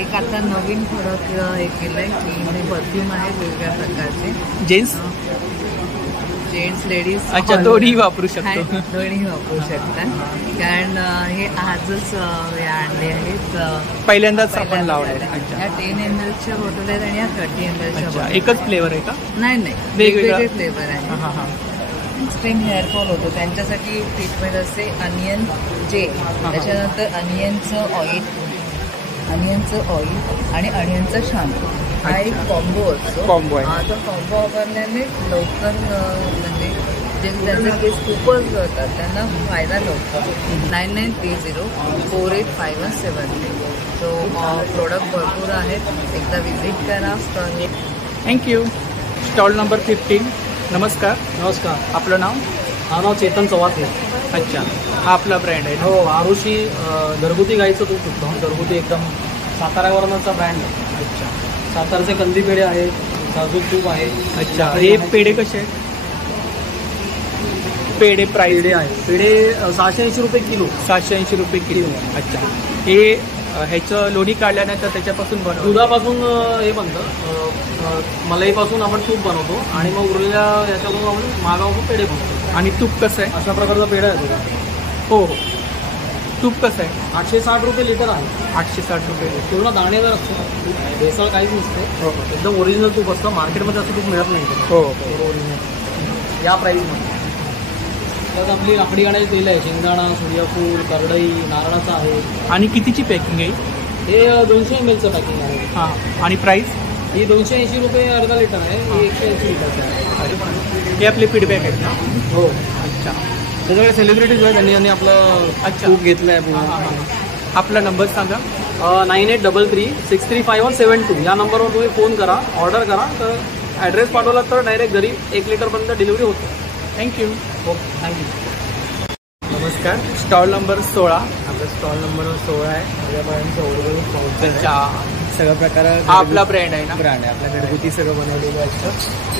एक आता नवीन प्रोडक्ट हे केलंय की हे परफ्यूम आहे वेगवेगळ्या प्रकारचे. Gents ladies. अच्छा. दोन्ही वापरू शकतो. दोन्ही वापरू शकतात. कारण हे आजच हे आणले आहेत. पहिल्यांदाच आपण लावले. ह्या 10 mlच्या बॉटल आहेत आणि ह्या 30 mlच्या बॉटल. एकच फ्लेवर आहे का? नाही, वेगवेगळे फ्लेवर आहे. एक्स्ट्रीम हेअरफॉल होतो त्यांच्यासाठी ट्रीटमेंट असते अनियन जेल. त्याच्यानंतर अनियनचं ऑइल आणि अनियनचं शॅम्पू. हा एक कॉम्बो असतो. कॉम्बो आहे. तो कॉम्बो वापरल्याने लवकर म्हणजे जे त्यांचे केस खूपच गळतात त्यांना फायदा लवकर. 9930485173. सो प्रोडक्ट भरपूर आहेत. एकदा विजिट करा स्टॉल. थँक्यू. Stall number 15. नमस्कार. नमस्कार. आपलं नाव? हा नाव चेतन चव्हाण. अच्छा. हा आपला ब्रँड आहे. हो. आरुषी घरगुती गाईचं तूप विकतो. घरगुती एकदम साताऱ्यावरचा ब्रँड आहे. अच्छा. सातारचे कंदी पेढे आहेत. साजूक तूप आहे. अच्छा. हे पेढे कसे आहेत? पेढे प्राईस पेढे आहे. पेढे 680 रुपये किलो. 780 रुपये किलो. अच्छा. हे ह्याचं लोणी काढल्यानंतर त्याच्यापासून बनवतो. दुधापासून हे बनतं. मलईपासून आपण तूप बनवतो आणि मग उरलेल्या याच्यापासून आपण मागावरून पेढे बनवतो. आणि तूप कसं आहे? अशा प्रकारचा पेढा आहे तुला. हो. तूप कसं आहे? 860 रुपये लिटर आहे. 860 रुपये. पूर्ण दाणेदार असतो. भेसळ काहीच नसते. एकदम ओरिजिनल तूप असतं. मार्केटमध्ये असं तूप मिळत नाही. हो. ओरिजिनल या प्राईसमध्ये. त्यात आपली लाकडी गाण्याची तेल आहे. शेंगदाणा, सूर्यफूल, करडई, नारळाचं आहे. आणि कितीची पॅकिंग आहे? हे 200 mlचं पॅकिंग आहे. हां. आणि प्राईस? ही 280 रुपये अर्धा लिटर आहे. ही 180 लिटरचं आहे. हे आपले फीडबॅक आहेत ना? हो. अच्छा. त्याच्याकडे सेलिब्रिटीज आहे. त्यांनी आपलं तूप घेतलं आहे. आपला नंबर सांगा. 9833635172 या नंबरवर तुम्ही फोन करा, ऑर्डर करा. तर ॲड्रेस पाठवला तर डायरेक्ट घरी 1 लिटरपर्यंत डिलिव्हरी होते. थँक्यू. ओके. थँक्यू. नमस्कार. Stall number 16. आपला स्टॉल नंबर 16 आहे. माझ्यापर्यंत ओव्हरऑल पावडर अच्छा, सगळं प्रकार हा आपला ब्रँड आहे ना? ब्रँड आहे आपल्या घरगुती सगळं बनवलेलं असतं.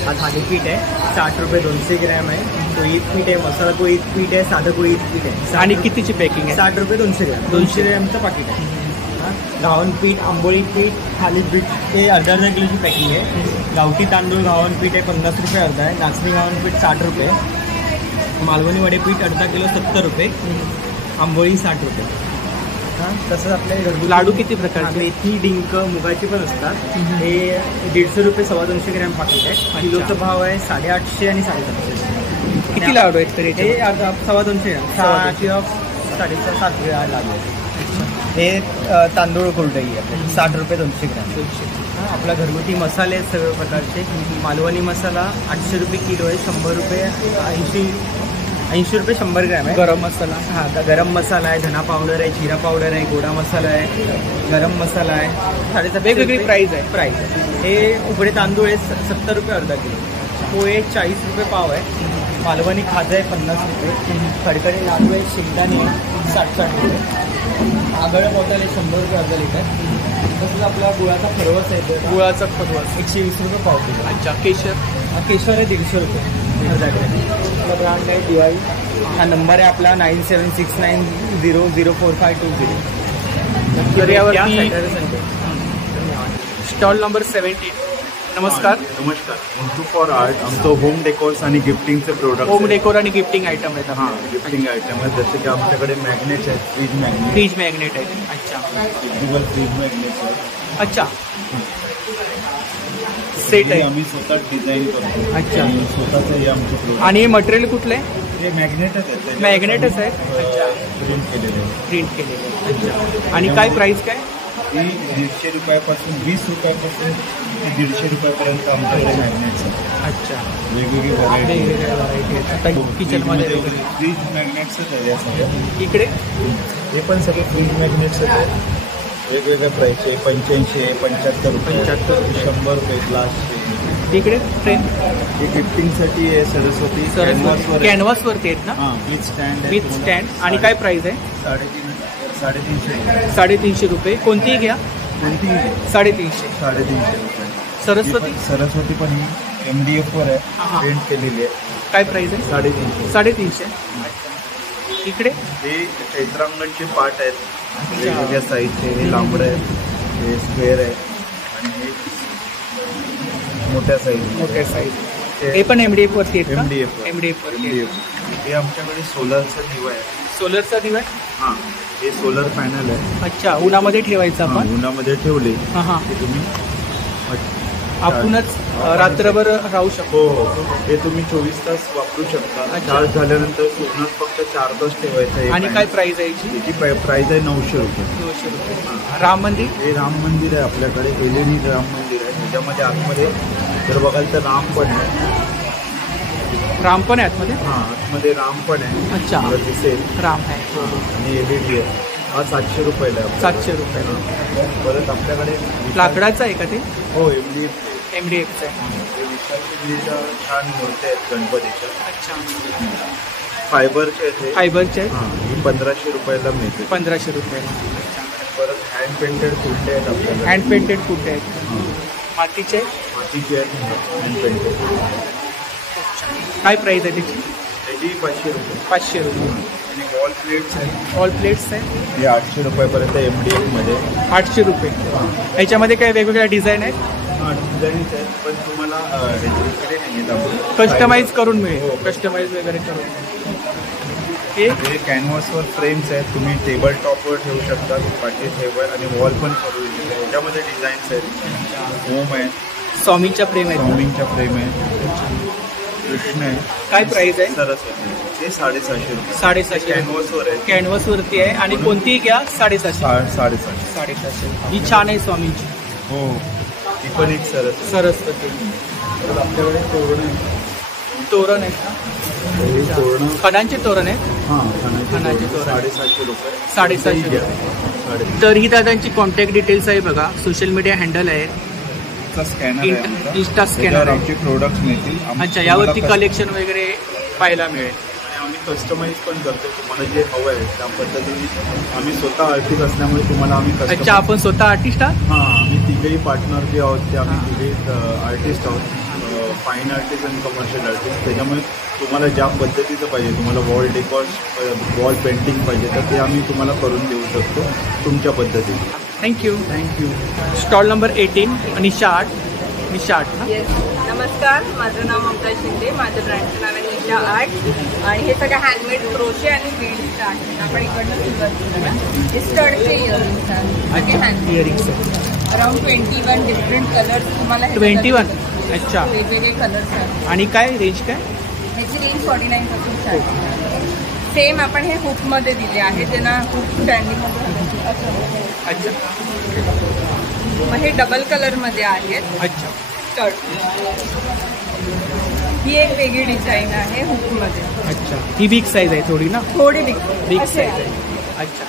हा थालीपीठ आहे 60 रुपये 200 ग्रॅम आहे. कोळीत पीठ आहे, मसाला कोळीत पीठ आहे, साधं कोळीत पीठ आहे. आणि कितीची पॅकिंग आहे? 60 रुपये 200 ग्रॅम. 200 ग्रॅमचं पाकिट आहे. घावन पीठ, आंबोळी पीठ, थालीपीठ हे अर्धा किलोची पॅकिंग आहे. गावठी तांदूळ घावन पीठ आहे 50 रुपये अर्धा आहे. नाचणी घावन पीठ 60 रुपये. मालवणी वडे पीठ अर्धा किलो 70 रुपये. आंबोळी 60 रुपये. हां, तसंच आपल्या घरगुती लाडू किती प्रकारचे? मेथी, डिंक, मुगाचे पण असतात. हे 150 रुपये 250 ग्रॅम पाकिट आहे. किलोचा भाव आहे 850 आणि 750. किती लाडू आहेत तरी? हे 250 ग्रॅम 6 किंवा 7.5 वेळा लाडू आहे. हे तांदूळ कुरडई आहे 60 रुपये 200 ग्रॅम. आपला घरगुती मसाले आहेत सगळ्या प्रकारचे. मालवणी मसाला 800 रुपये किलो आहे. 100 रुपये 80 रुपये 100 ग्रॅम आहे. गरम मसाला, हां, गरम मसाला आहे, धना पावडर आहे, जिरा पावडर आहे, गोडा मसाला आहे, गरम मसाला आहे. 750 वेगवेगळी प्राईस आहे. प्राईस हे उकडे तांदूळ आहे 70 रुपये अर्धा किलो. पोहे 40 रुपये पाव आहे. मालवणी खाजं आहे 50 रुपये. खडखडी लाडू आहे, शेंगदाणे 60 रुपये. आगळ बॉटल आहे 100 रुपये अर्धा लिटर. तसंच आपला गुळाचा फरवस आहे, गुळाचा फरवस 120 रुपये पाव किलो. अच्छा, केशर? केशर आहे 150 रुपये अर्धा किलो. आपला ब्रँड आहे दिवाळी. हा नंबर आहे आपला 9769004520. तर यावरती स्टॉल नंबर 17. नमस्कार. नमस्कार. मुंटू फॉर आर्ट आमचं होम डेकोर्स आणि गिफ्टिंगचे प्रोडक्ट. होम डेकोर आणि गिफ्टिंग आयटम आहेत. हां, गिफ्टिंग आयटम आहेत. जसे की आमच्याकडे मॅग्नेट आहेत, फ्रीज मॅग्नेट आहेत. अच्छा, फ्रीज मॅग्नेट आहे. अच्छा, सेट आहे. आम्ही स्वतः डिझाईन करतो. अच्छा. आणि स्वतःचं हे आमचं प्रोडक्ट. आणि हे मटेरियल कुठलं आहे? हे मॅग्नेटच आहेत. मॅग्नेटच आहे. अच्छा, प्रिंट केलेले. अच्छा. आणि काय प्राइस काय? ही 150 रुपयापासून 20 रुपयापासून ते 150 रुपयापर्यंत आमच्याकडे मॅग्नेट्स आहेत. अच्छा, वेगवेगळी व्हरायटी. वेगवेगळ्या व्हरायटी आहेत. किचनमध्ये फ्रीज मॅग्नेट्सच आहे या सगळ्या. इकडे हे पण सगळे फ्रीज मॅग्नेट्सच आहेत. वेगवेगळ्या प्राईसचे 85 आहे, 75 रुपये, 100 रुपये ग्लासचे. इकडे ट्रेन हे गिफ्टिंगसाठी आहे. सरस्वती कॅनव्हासवरती आहेत ना? हां, विथ स्टँड. With stand. आणि काय प्राइस आहे? 350. 350 रुपये. कोणतीही घ्या. कोणती? 350. 350 रुपये. सरस्वती? सरस्वती पण ही MDF वर हां. आहे, प्रिंट केलेली आहे. काय प्राइस आहे? 350. 350. इकडे हे चैत्रांगणचे पार्ट आहेत वेगवेगळ्या साईजचे. हे लांबडं आहे, हे स्क्वेअर आहे आणि हे मोठ्या साईज. हे पण MDF वरती आहेत का? MDF MDF वरती. हे आमच्याकडे सोलरचा दिवा आहे. सोलरचा दिवा आहे? हां, हे सोलर पॅनल आहे. अच्छा, उन्हामध्ये ठेवायचं आपण. उन्हामध्ये ठेवले हां हां, की तुम्ही आपणच रात्रभर राहू शकतो. हो, हे तुम्ही 24 तास वापरू शकता. चार्ज झाल्यानंतर उन्हात फक्त 4 तास ठेवायचं आहे. आणि काय प्राइस आहे याची? याची प्राइस आहे 900 रुपये. 900 रुपये. राम मंदिर? हे राम मंदिर आहे आपल्याकडे. एलिनी राम मंदिर आहे. त्याच्यामध्ये आतमध्ये जर बघाल तर राम पण आहे. राम पण आहे आतमध्ये? हां, आतमध्ये राम पण आहे. अच्छा, दिसेल राम आहे. आणि LED आहे. हा 700 रुपयाला आहे. 700 रुपये. परत आपल्याकडे लाकडाचं आहे का ते? हो, MDFचं आहे. हे विशालच्या छान मूर्ती आहेत गणपतीच्या. अच्छा, फायबरचे आहेत. फायबरचे आहेत. हां, ही 1500 रुपयाला मिळते. 1500 रुपये. परत हँड पेंटेड कुंडे आहेत आपल्याकडे. हँड पेंटेड कुठे आहेत? मातीचे? मातीचे आहेत हँड पेंटेड. काय प्राइस आहे त्याची? त्याची 500 रुपये. 500 रुपये. आणि वॉल प्लेट्स आहेत. ऑल प्लेट्स आहे. हे 800 रुपयापर्यंत MDF मध्ये. 800 रुपये. याच्यामध्ये काय वेगवेगळ्या डिझाईन आहेत? हां, डिझाईन्स आहेत, पण तुम्हाला ह्याच्याकडे नाही आहेत. कस्टमाइज करून मिळेल. हो. कस्टमाइज वगैरे करून. हे कॅनव्हासवर फ्रेम्स आहेत. तुम्ही टेबल टॉपवर ठेवू शकता, पाठी टेबल आणि वॉल पण करू शकता. ह्याच्यामध्ये डिझाईन्स आहेत. होम आहे, स्वामींच्या फ्रेम आहे. स्वामींच्या फ्रेम आहे, कृष्ण आहे. काय प्राइस आहे? सरस्वती. ते 750 रुपये. 750 कॅनव्हासवर आहे. कॅनव्हास वरती आहे. आणि कोणतीही घ्या 750. 750. 750. ही छान आहे स्वामींची. हो, ती पण एक सरस्वती. तर आपल्याकडे तोरण आहे. तोरण आहेत का? तोरण खणांचे तोरण आहेत. हां, खणाचे तोरण 750 रुपये. 750 रुपये. तर ही दादांची कॉन्टॅक्ट डिटेल्स आहे बघा. सोशल मीडिया हँडल आहे. स्कॅनर आहे. इंस्टा स्कॅनर आहे. आमचे प्रोडक्ट्स मिळतील. अच्छा, यावरती कलेक्शन वगैरे पाहायला मिळेल. आम्ही कस्टमाइज पण करतो. तुम्हाला जे हवं आहे त्या पद्धतीने आम्ही स्वतः आर्टिस्ट असल्यामुळे तुम्हाला आम्ही अच्छा, आपण स्वतः आर्टिस्ट आहात? हां, आम्ही तिघेही पार्टनर जे आहोत ते आम्ही तिघे आर्टिस्ट आहोत, फाईन आर्टिस्ट आणि कमर्शियल आर्टिस्ट. त्याच्यामुळे तुम्हाला ज्या पद्धतीचं पाहिजे, तुम्हाला वॉल डेकॉर, वॉल पेंटिंग पाहिजे तर ते आम्ही तुम्हाला करून देऊ शकतो तुमच्या पद्धतीने. थँक्यू. स्टॉल नंबर 18 निशा आर्ट ना? येस, नमस्कार. माझं नाव ममता शिंदे. माझं ब्रँडचं नाव आहे निशा आर्ट आणि हे सगळं हँडमेड क्रोशे आणि बीड्सचं आहे. आपण इकडनं सुरुवात करूया. हे स्टडचे इयरिंग्स आहेत. इयरिंग्स अराउंड 21 डिफरंट कलर्स तुम्हाला 21. अच्छा, वेगवेगळे कलर्स आहेत. आणि काय रेंज काय? ह्याची रेंज 49 पासून स्टार्ट आहे. सेम आपण हे हुकमध्ये दिले आहे, त्यांना हुक स्टँडिंगमध्ये अच्छा. मग हे डबल कलरमध्ये आहेत. अच्छा, स्कर्ट. ही एक वेगळी डिझाईन आहे हुकमध्ये. अच्छा, ही बिग साईज आहे थोडी ना? थोडी बिग साईज आहे. अच्छा.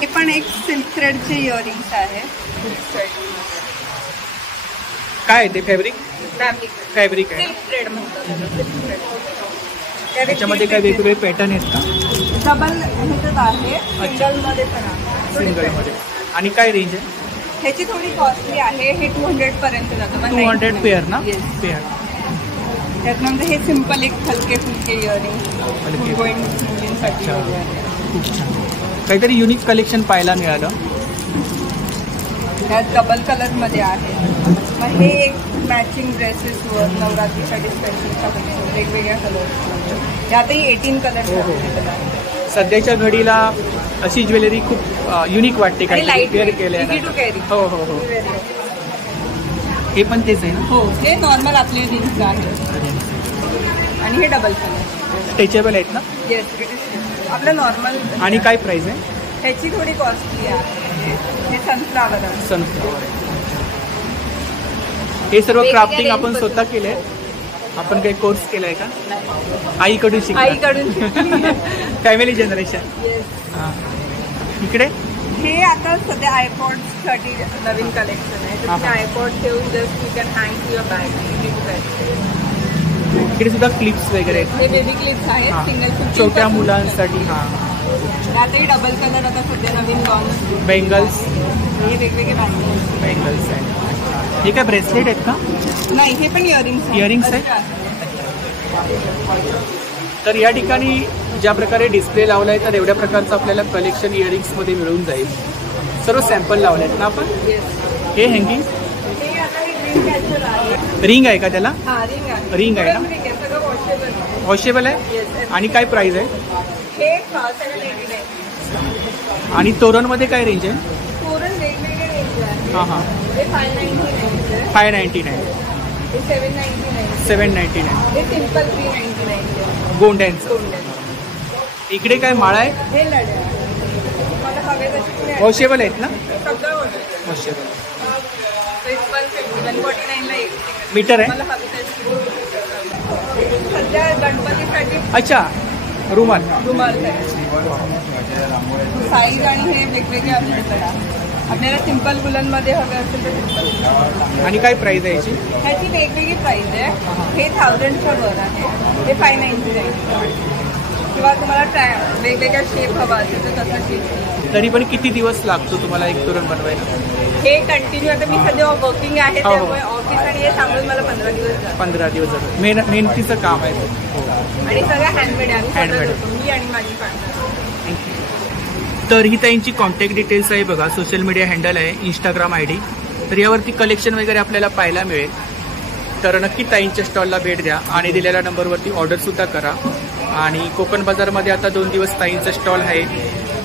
हे पण एक सिल्क थ्रेडचे इयरिंग्स आहे. काय आहे ते? फॅब्रिक आहे. सिल्क थ्रेड म्हणतात. त्याच्यामध्ये काय वेगवेगळे पॅटर्न आहेत का? डबल ह्याच्यात आहे, सिंगलमध्ये पण आहे. सिंगलमध्ये. आणि काय रेंज आहे? ह्याची थोडी कॉस्टली आहे. हे 200 पर्यंत जातं. 200 पेअर ना? पेअर. त्यातनंतर हे सिम्पल एक हलके फुलके इयरिंग मुलींसाठी. खूप छान. काहीतरी युनिक कलेक्शन पाहायला मिळालं. त्यात डबल कलरमध्ये आहे. मग हे एक मॅचिंग ड्रेसेसवर नवरात्रीसाठी स्पेशल वेगवेगळ्या कलर. यातही 18 कलर. सध्याच्या घडीला अशी ज्वेलरी खूप युनिक वाटते. काही वेअर केले. हो हो हो. हे पण तेच आहे ना? हो, हे नॉर्मल आपले रिंग्स आहे आणि हे डबल कलर. स्ट्रेचेबल आहेत ना? येस, आपलं नॉर्मल. आणि काय प्राइस आहे? ह्याची थोडी कॉस्टली आहे. हे सनफ्लावर आहे. हे सर्व क्राफ्टिंग आपण स्वतः केलंय? आपण काही कोर्स केलाय का? आईकडून शिकला? Family generation. इकडे हे आता सध्या आयपॉड साठी नवीन कलेक्शन आहे. तर आयपॉड ठेवून just you can hang your bag. इकडे सुद्धा क्लिप्स वगैरे आहेत. हे बेबी क्लिप्स आहेत, सिंगल छोट्या मुलांसाठी. त्यातही डबल कलर आता सध्या नवीन लॉन्च. बेंगल्स. हे वेगवेगळे बेंगल्स आहेत. हे काय ब्रेसलेट आहेत का? नाही, हे पण इयरिंग्स आहेत. तर या ठिकाणी ज्या प्रकारे डिस्प्ले लावला आहे तर एवढ्या प्रकारचं आपल्याला कलेक्शन इयरिंग्समध्ये मिळून जाईल. सर्व सॅम्पल लावले आहेत ना आपण? हे हँगिंग रिंग आहे का त्याला? रिंग आहे ना? वॉशेबल आहे. आणि काय प्राइस आहे? आणि तोरणमध्ये काय रेंज आहे? तोरण वेगवेगळे रेंज आहे. हां. हे 599. 599. हे 799. 799. हे सिंपल 399. गोंड्यांचं. इकडे काय माळा आहे? हे लढ्या मला हवे तशी वॉशेबल आहेत ना? सगळं वॉशेबल. 149 ला एक मीटर आहे. मला हवे तशी सध्या गणपतीसाठी. अच्छा, रुमाल. साईज आणि हे वेगवेगळे अवेलेबल आहे. आपल्याला सिंपल बुलनमध्ये हवे असेल तर सिंपल. आणि काय प्राइस आहे याची? ह्याची वेगवेगळी प्राइस आहे. हे 1000च्या वर आहे. हे 599. किंवा तुम्हाला वेगवेगळ्या शेप हवा असेल तर तसा शेप. तरी पण किती दिवस लागतो तुम्हाला एक तोरण बनवायला? हे कंटिन्यू. आता मी सध्या वर्किंग आहे त्यामुळे ऑफिस आणि हे सांगून मला 15 दिवस जातात. 15 दिवस जातात. मेहनतीचं काम आहे. आणि सगळं हँडमेड आहे. हँडमेड मी आणि माझी पार्टनर. तर ही त्यांची कॉन्टॅक्ट डिटेल्स आहे बघा. सोशल मीडिया हँडल आहे, इंस्टाग्राम ID. तर यावरती कलेक्शन वगैरे आपल्याला पाहायला मिळेल. तर नक्की ताईंच्या स्टॉलला भेट द्या आणि दिलेल्या नंबरवरती ऑर्डरसुद्धा करा. आणि कोकण बाजारमध्ये आता 2 दिवस ताईंचा स्टॉल आहे.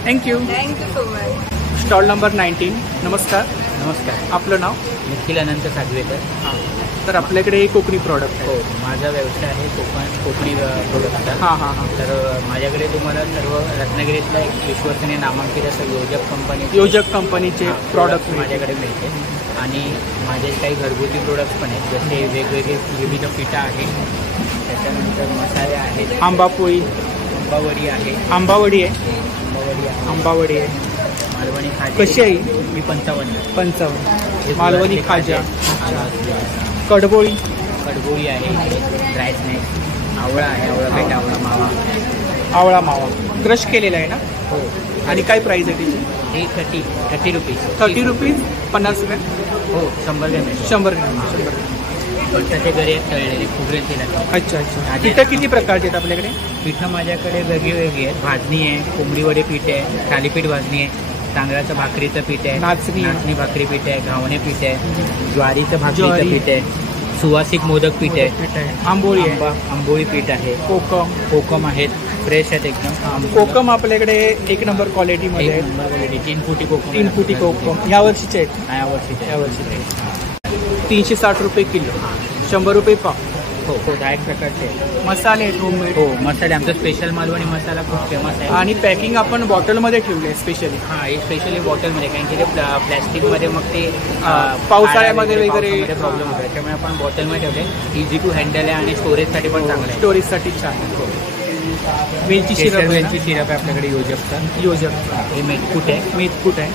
Thank you so much. Stall number 19. नमस्कार. आपलं नाव? निखिल अनंत सागवेकर. तर आपल्याकडे कोकणी प्रॉडक्ट. हो, माझा व्यवसाय आहे कोकणी प्रोडक्टचा. हां. तर माझ्याकडे तुम्हाला सर्व रत्नागिरीतला एक विश्वसनीय नामांकित असं योजक कंपनीचे प्रॉडक्ट माझ्याकडे मिळते. आणि माझे काही घरगुती प्रोडक्ट्स पण आहेत, जसे वेगवेगळे विविध पिठा आहेत, त्याच्यानंतर मसाले आहेत, आंबापोळी, आंबावडी आहे, आंबावडी आहे, मालवणी खाजा. कशी आहे? मी 55. मालवणी खाजा, कडबोळी आहे, ड्राय स्नॅक्स, आवळा आहे, आवळा पेठा, आवळा मावा, आवळा मावा क्रश केलेला आहे ना? हो. आणि काय प्राइस आहे त्याची? हे 30 रुपीज. 30 rupees 50 gram. हो 100 ग्रॅम. 100 ग्रॅम. 100 ग्रॅम. त्याचे घरी आहेत तळलेले खोबरे तेलात. अच्छा अच्छा. पिठं किती प्रकारचे आहेत आपल्याकडे? पिठं माझ्याकडे वेगळी आहेत. भाजणी आहे, कोंबडी वडे पीठ आहे, थालीपीठ भाजणी आहे, तांदळाचं भाकरीचं पीठ आहे, नाचणी भाकरी पीठ आहे, घावणे पीठ आहे, ज्वारीचं भाकरीचं पीठ आहे, सुवासिक मोदक पीठ आहे, आंबोळी आहे, आंबोळी पीठ आहे, कोकम आहेत, फ्रेश आहेत एकदम. कोकम आपल्याकडे 1 नंबर क्वालिटीमध्ये आहे. 3 फुटी कोकम. 3 फुटी कोकम या वर्षीचे आहेत. यावर्षीचे 360 रुपये किलो. 100 रुपये पाव. हो 10 प्रकारचे मसाले आहेत होममेड. हो मसाले आमचा स्पेशल मालवणी मसाला खूप फेमस आहे. आणि पॅकिंग आपण बॉटलमध्ये ठेवले आहे स्पेशली. हां हे स्पेशली बॉटलमध्ये, कारण की ते प्लॅस्टिकमध्ये मग ते पावसाळ्यामध्ये वगैरे प्रॉब्लेम होतो, त्याच्यामुळे आपण बॉटलमध्ये ठेवले. इझी टू हँडल आहे आणि स्टोरेजसाठी पण चांगलं आहे. स्टोरेजसाठी छान. वेलची सिरप आहे आपल्याकडे. योजक हे मेथकूट आहे.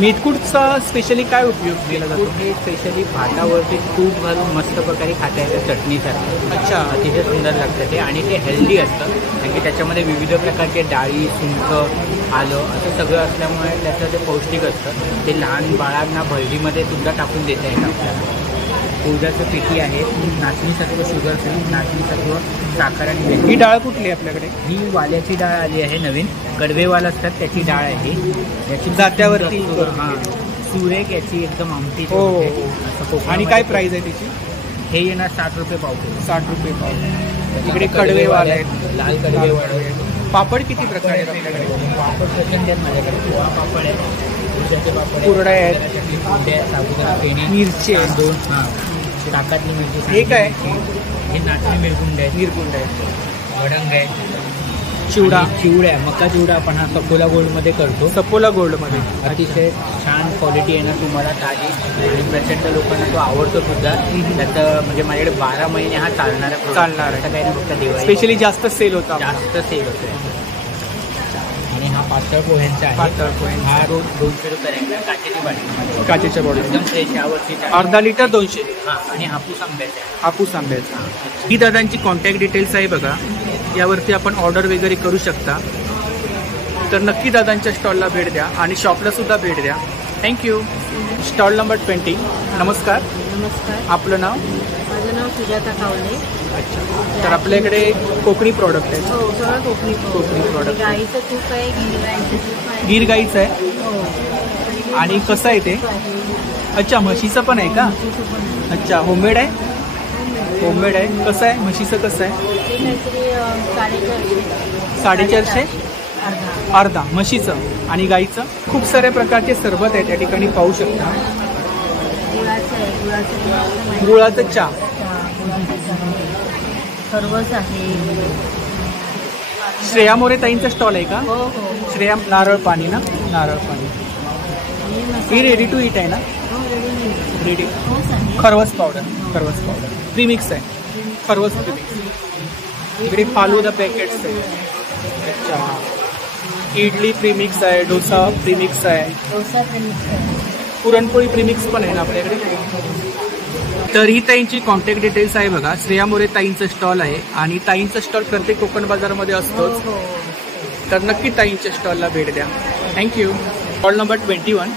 मेथकूटचा स्पेशली काय उपयोग केला जातो? हे स्पेशली भातावरती तूप घालून मस्त प्रकारे खाता येतं चटणीसारखं. अच्छा. अतिशय सुंदर लागतं ते. आणि ते हेल्दी असतं, कारण की त्याच्यामध्ये विविध प्रकारचे डाळी, सुंठ, आलं असं सगळं असल्यामुळे त्याचं ते पौष्टिक असतं. ते लहान बाळांना भरडीमध्ये सुद्धा टाकून देता येतं आपल्याला. उडदाचं पिठी आहे, नाचणीसत्व शुगर फ्री, नाचणीसत्व साखर आणि मीठ. ही डाळ कुठली आहे आपल्याकडे? ही वाल्याची डाळ आली आहे नवीन. कडवेवाल असतात त्याची डाळ आहे याची जात्यावरती. हां सुरेख याची एकदम आमटी. हो. आणि काय प्राइस आहे त्याची? हे येणार 60 रुपये पाव. 60 रुपये पाव. इकडे कडवेवाल आहेत, लाल कडवेवाल आहे. पापड किती प्रकार आहेत आपल्याकडे? पापड प्रचंड आहेत माझ्याकडे. पोहा पापड आहे, कुरड्या आहेत, साबुदाणा फेणी, मिरची आहे, 2 ताकातली मिरची. हे काय? हे नाचणी मिरकुंड आहे, भडंग आहे, चिवडा आहे, मका चिवडा आपण हा सपोला गोल्डमध्ये करतो. सपोला गोल्डमध्ये अतिशय छान क्वालिटी येणार तुम्हाला, ताजी. आणि प्रचंड लोकांना तो आवडतो सुद्धा. त्याचं म्हणजे माझ्याकडे 12 महिने हा चालणार आहे. काही नाही, फक्त दिवाळी स्पेशली जास्त सेल होता. जास्त सेल होतो. आणि हा पातळ पोह्यांचा आहे. पातळ पोहे हा रोज 200 रुपये आहे. काचेची बाटली, काचेच्या बॉटल एकदम फ्रेश यावर्षी. अर्धा लिटर 200. हां. आणि हापूस आंब्याचा आहे. हापूस आंब्याचा. ही दादांची कॉन्टॅक्ट डिटेल्स आहे बघा, यावरती आपण ऑर्डर वगैरे करू शकता. तर नक्की दादांच्या स्टॉलला भेट द्या आणि शॉपला सुद्धा भेट द्या. थँक्यू. Stall number 20. नमस्कार. नमस्कार. आपलं नाव? माझं नाव सुजाता कावले. अच्छा. तर आपल्याकडे कोकणी प्रॉडक्ट आहे? हो सगळं कोकणी प्रॉडक्ट. गाईचं तूप आहे, गिर गाईचं तूप आहे. गिर गाईचं आहे. हो. आणि कसं आहे ते? अच्छा म्हशीचं पण आहे का? अच्छा. होममेड आहे? होममेड आहे. कसं आहे म्हशीचं? कसं आहे? ते काहीतरी 450. अर्धा म्हशीचं. आणि गाईचं? खूप साऱ्या प्रकारचे सरबत आहे त्या ठिकाणी पाहू शकता. गुळाचं चहा, खरवस आहे. श्रेया मोरे ताईंचा स्टॉल आहे का? हो हो. श्रेया नारळ पाणी ना? नारळ पाणी. ही रेडी टू इट आहे ना? रेडी. खरवस पावडर प्रीमिक्स आहे. खरवस प्रीमिक्स. इकडे फालुदा पॅकेट्स आहे. अच्छा. इडली प्रीमिक्स आहे, डोसा प्रीमिक्स आहे, पुरणपोळी प्रीमिक्स पण आहे ना आपल्याकडे. तर ही ताईंची कॉन्टॅक्ट डिटेल्स आहे बघा. श्रेया मोरे ताईंचं स्टॉल आहे आणि ताईंचा स्टॉल प्रत्येक कोकण बाजारामध्ये असतोच. तर नक्की ताईंच्या स्टॉलला भेट द्या. थँक्यू. Stall number 21.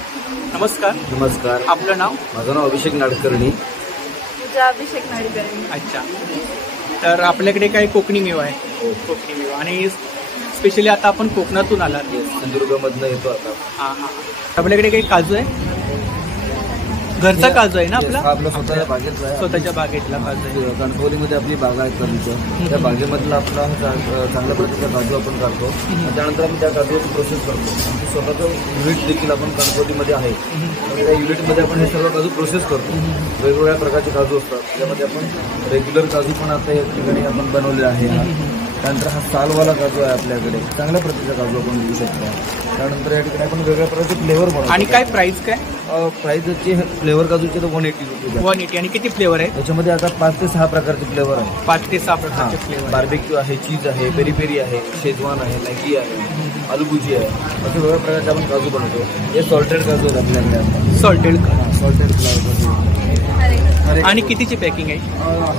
नमस्कार. नमस्कार. आपलं नाव? माझं नाव अभिषेक नाडकर्णी. अभिषेक नाडकर्णी. अच्छा. तर आपल्याकडे काय कोकणी मेवा आहे? कोकणी मेवा. आणि स्पेशली आता आपण कोकणातून आला. सिंधुदुर्गमधनं येतो आता. हां हां. आपल्याकडे काही काजू आहे? घरचा काजू आहे ना आपला? आपला स्वतःच्या बागेतला आहे. स्वतःच्या बागेतला काजू आहे. कणकवलीमध्ये आपली बागा आहेत काजूच्या. त्या बागेमधला आपला चांगल्या प्रकारचा काजू आपण काढतो. त्यानंतर आपण त्या काजूची प्रोसेस करतो. स्वतःचं युनिट देखील आपण कणकवलीमध्ये आहे. त्या युनिटमध्ये आपण हे सर्व काजू प्रोसेस करतो. वेगवेगळ्या प्रकारचे काजू असतात. त्यामध्ये आपण रेग्युलर काजू पण आता या ठिकाणी आपण बनवले आहे. त्यानंतर हा सालवाला काजू आहे आपल्याकडे. चांगल्या प्रकारचा काजू आपण घेऊ शकतो. त्यानंतर या ठिकाणी आपण वेगळ्या प्रकारचे फ्लेवर बनवतो. आणि काय प्राइस काय? प्राइसचे फ्लेवर काजूचे तर 180 रुपये. 180. आणि किती फ्लेवर आहे त्याच्यामध्ये? आता 5 ते 6 प्रकारचे फ्लेवर आहे. 5 ते 6 प्रकारचे फ्लेवर. बार्बेक्यू आहे, चीज आहे, पेरी पेरी आहे, शेजवान आहे, मॅगी आहे, आलू भुजी आहे. असे वेगळ्या प्रकारचे आपण काजू बनवतो. हे सॉल्टेड काजू आहेत आपल्याकडे. सॉल्टेड फ्लावर काजू. आणि कितीची पॅकिंग आहे?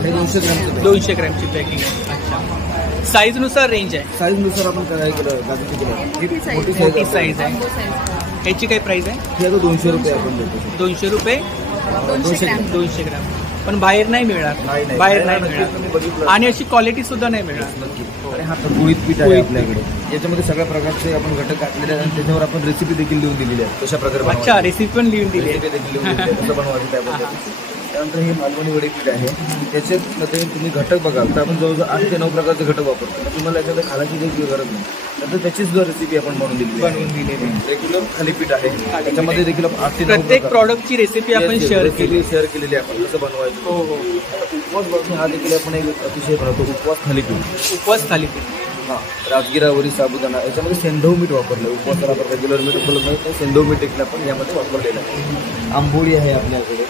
200 ग्रॅमची. 200 ग्रॅमची पॅकिंग आहे. अच्छा. साईजनुसार रेंज आहे. साईजनुसार आपण काय केलं काजूची केलं मोठी साईज आहे. ह्याची काय प्राइस आहे? ही आता 200 रुपये आपण देतो. 200 रुपये 200 ग्राम. पण बाहेर नाही मिळणार, बाहेर नाही मिळणार. आणि अशी क्वालिटी सुद्धा नाही मिळणार. आणि हा गुळीत पीठ आहे आपल्याकडे. याच्यामध्ये सगळ्या प्रकारचे आपण घटक टाकलेले आहेत आणि त्याच्यावर आपण रेसिपी देखील लिहून दिलेली आहे कशा प्रकारे. अच्छा, रेसिपी पण लिहून दिली आहे. कसं बनवायचं त्याबद्दल. त्यानंतर हे मालवणी वडी पीठ आहे. त्याच्यामध्ये तुम्ही घटक बघाल तर आपण जवळजवळ 8 ते 9 प्रकारचे घटक वापरतो. तर तुम्हाला याच्यामध्ये खाण्याची काही गरज नाही. नंतर त्याची सुद्धा रेसिपी आपण बनवून दिली. रेग्युलर थालीपीठ आहे. त्याच्यामध्ये देखील 8 ते 9 प्रत्येक प्रॉडक्टची रेसिपी आपण शेअर केलेली आहे. आपण कसं बनवायचं. हो हो. उपवास बनवून हा देखील आपण एक अतिशय बनवतो उपवास थालीपीठ. उपवास थालीपीठ. हां, राजगिरावरी साबुदाणा. याच्यामध्ये सेंधव मीठ वापरलं. उपवासाला आपण रेग्युलर मीठ उपलब्ध नाही तर सेंधव मीठ देखील आपण यामध्ये वापरलेलं आहे. आंबोळी आहे आपल्याकडे.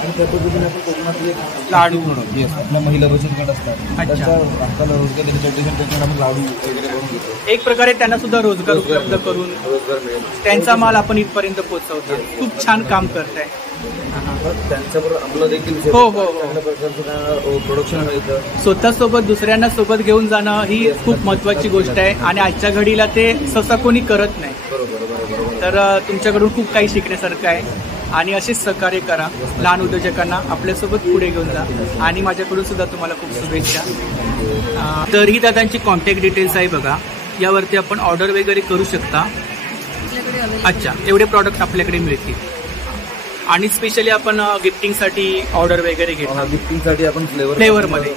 आणि त्या पद्धतीने आपण कोकणातले लाडू आपल्या महिला बचत गट असतात त्यांच्या हाताला रोजगार त्याच्याकडे आपण लाडू वगैरे बनवून घेतो. एक प्रकारे त्यांना सुद्धा रोजगार उपलब्ध करून रोजगार मिळेल. त्यांचा माल आपण इथपर्यंत पोहोचवतो. खूप छान काम करताय. त्यांच्याबरोबर आपलं देखील हो हो चांगल्या प्रकारचं प्रोडक्शन आहे. स्वतः सोबत दुसऱ्यांना सोबत घेऊन जाणं ही खूप महत्वाची गोष्ट आहे. आणि आजच्या घडीला ते सहसा कोणी करत नाही. बरोबर. तर तुमच्याकडून खूप काही शिकण्यासारखं आहे. आणि असेच सहकार्य करा लहान उद्योजकांना, आपल्यासोबत पुढे घेऊन जा. आणि माझ्याकडून सुद्धा तुम्हाला खूप शुभेच्छा. तर ही दादांची कॉन्टॅक्ट डिटेल्स आहे बघा. यावरती आपण ऑर्डर वगैरे करू शकता. अच्छा, एवढे प्रॉडक्ट आपल्याकडे मिळतील. आणि स्पेशली आपण गिफ्टिंगसाठी ऑर्डर वगैरे घेतो. गिफ्टिंगसाठी आपण फ्लेवरमध्ये.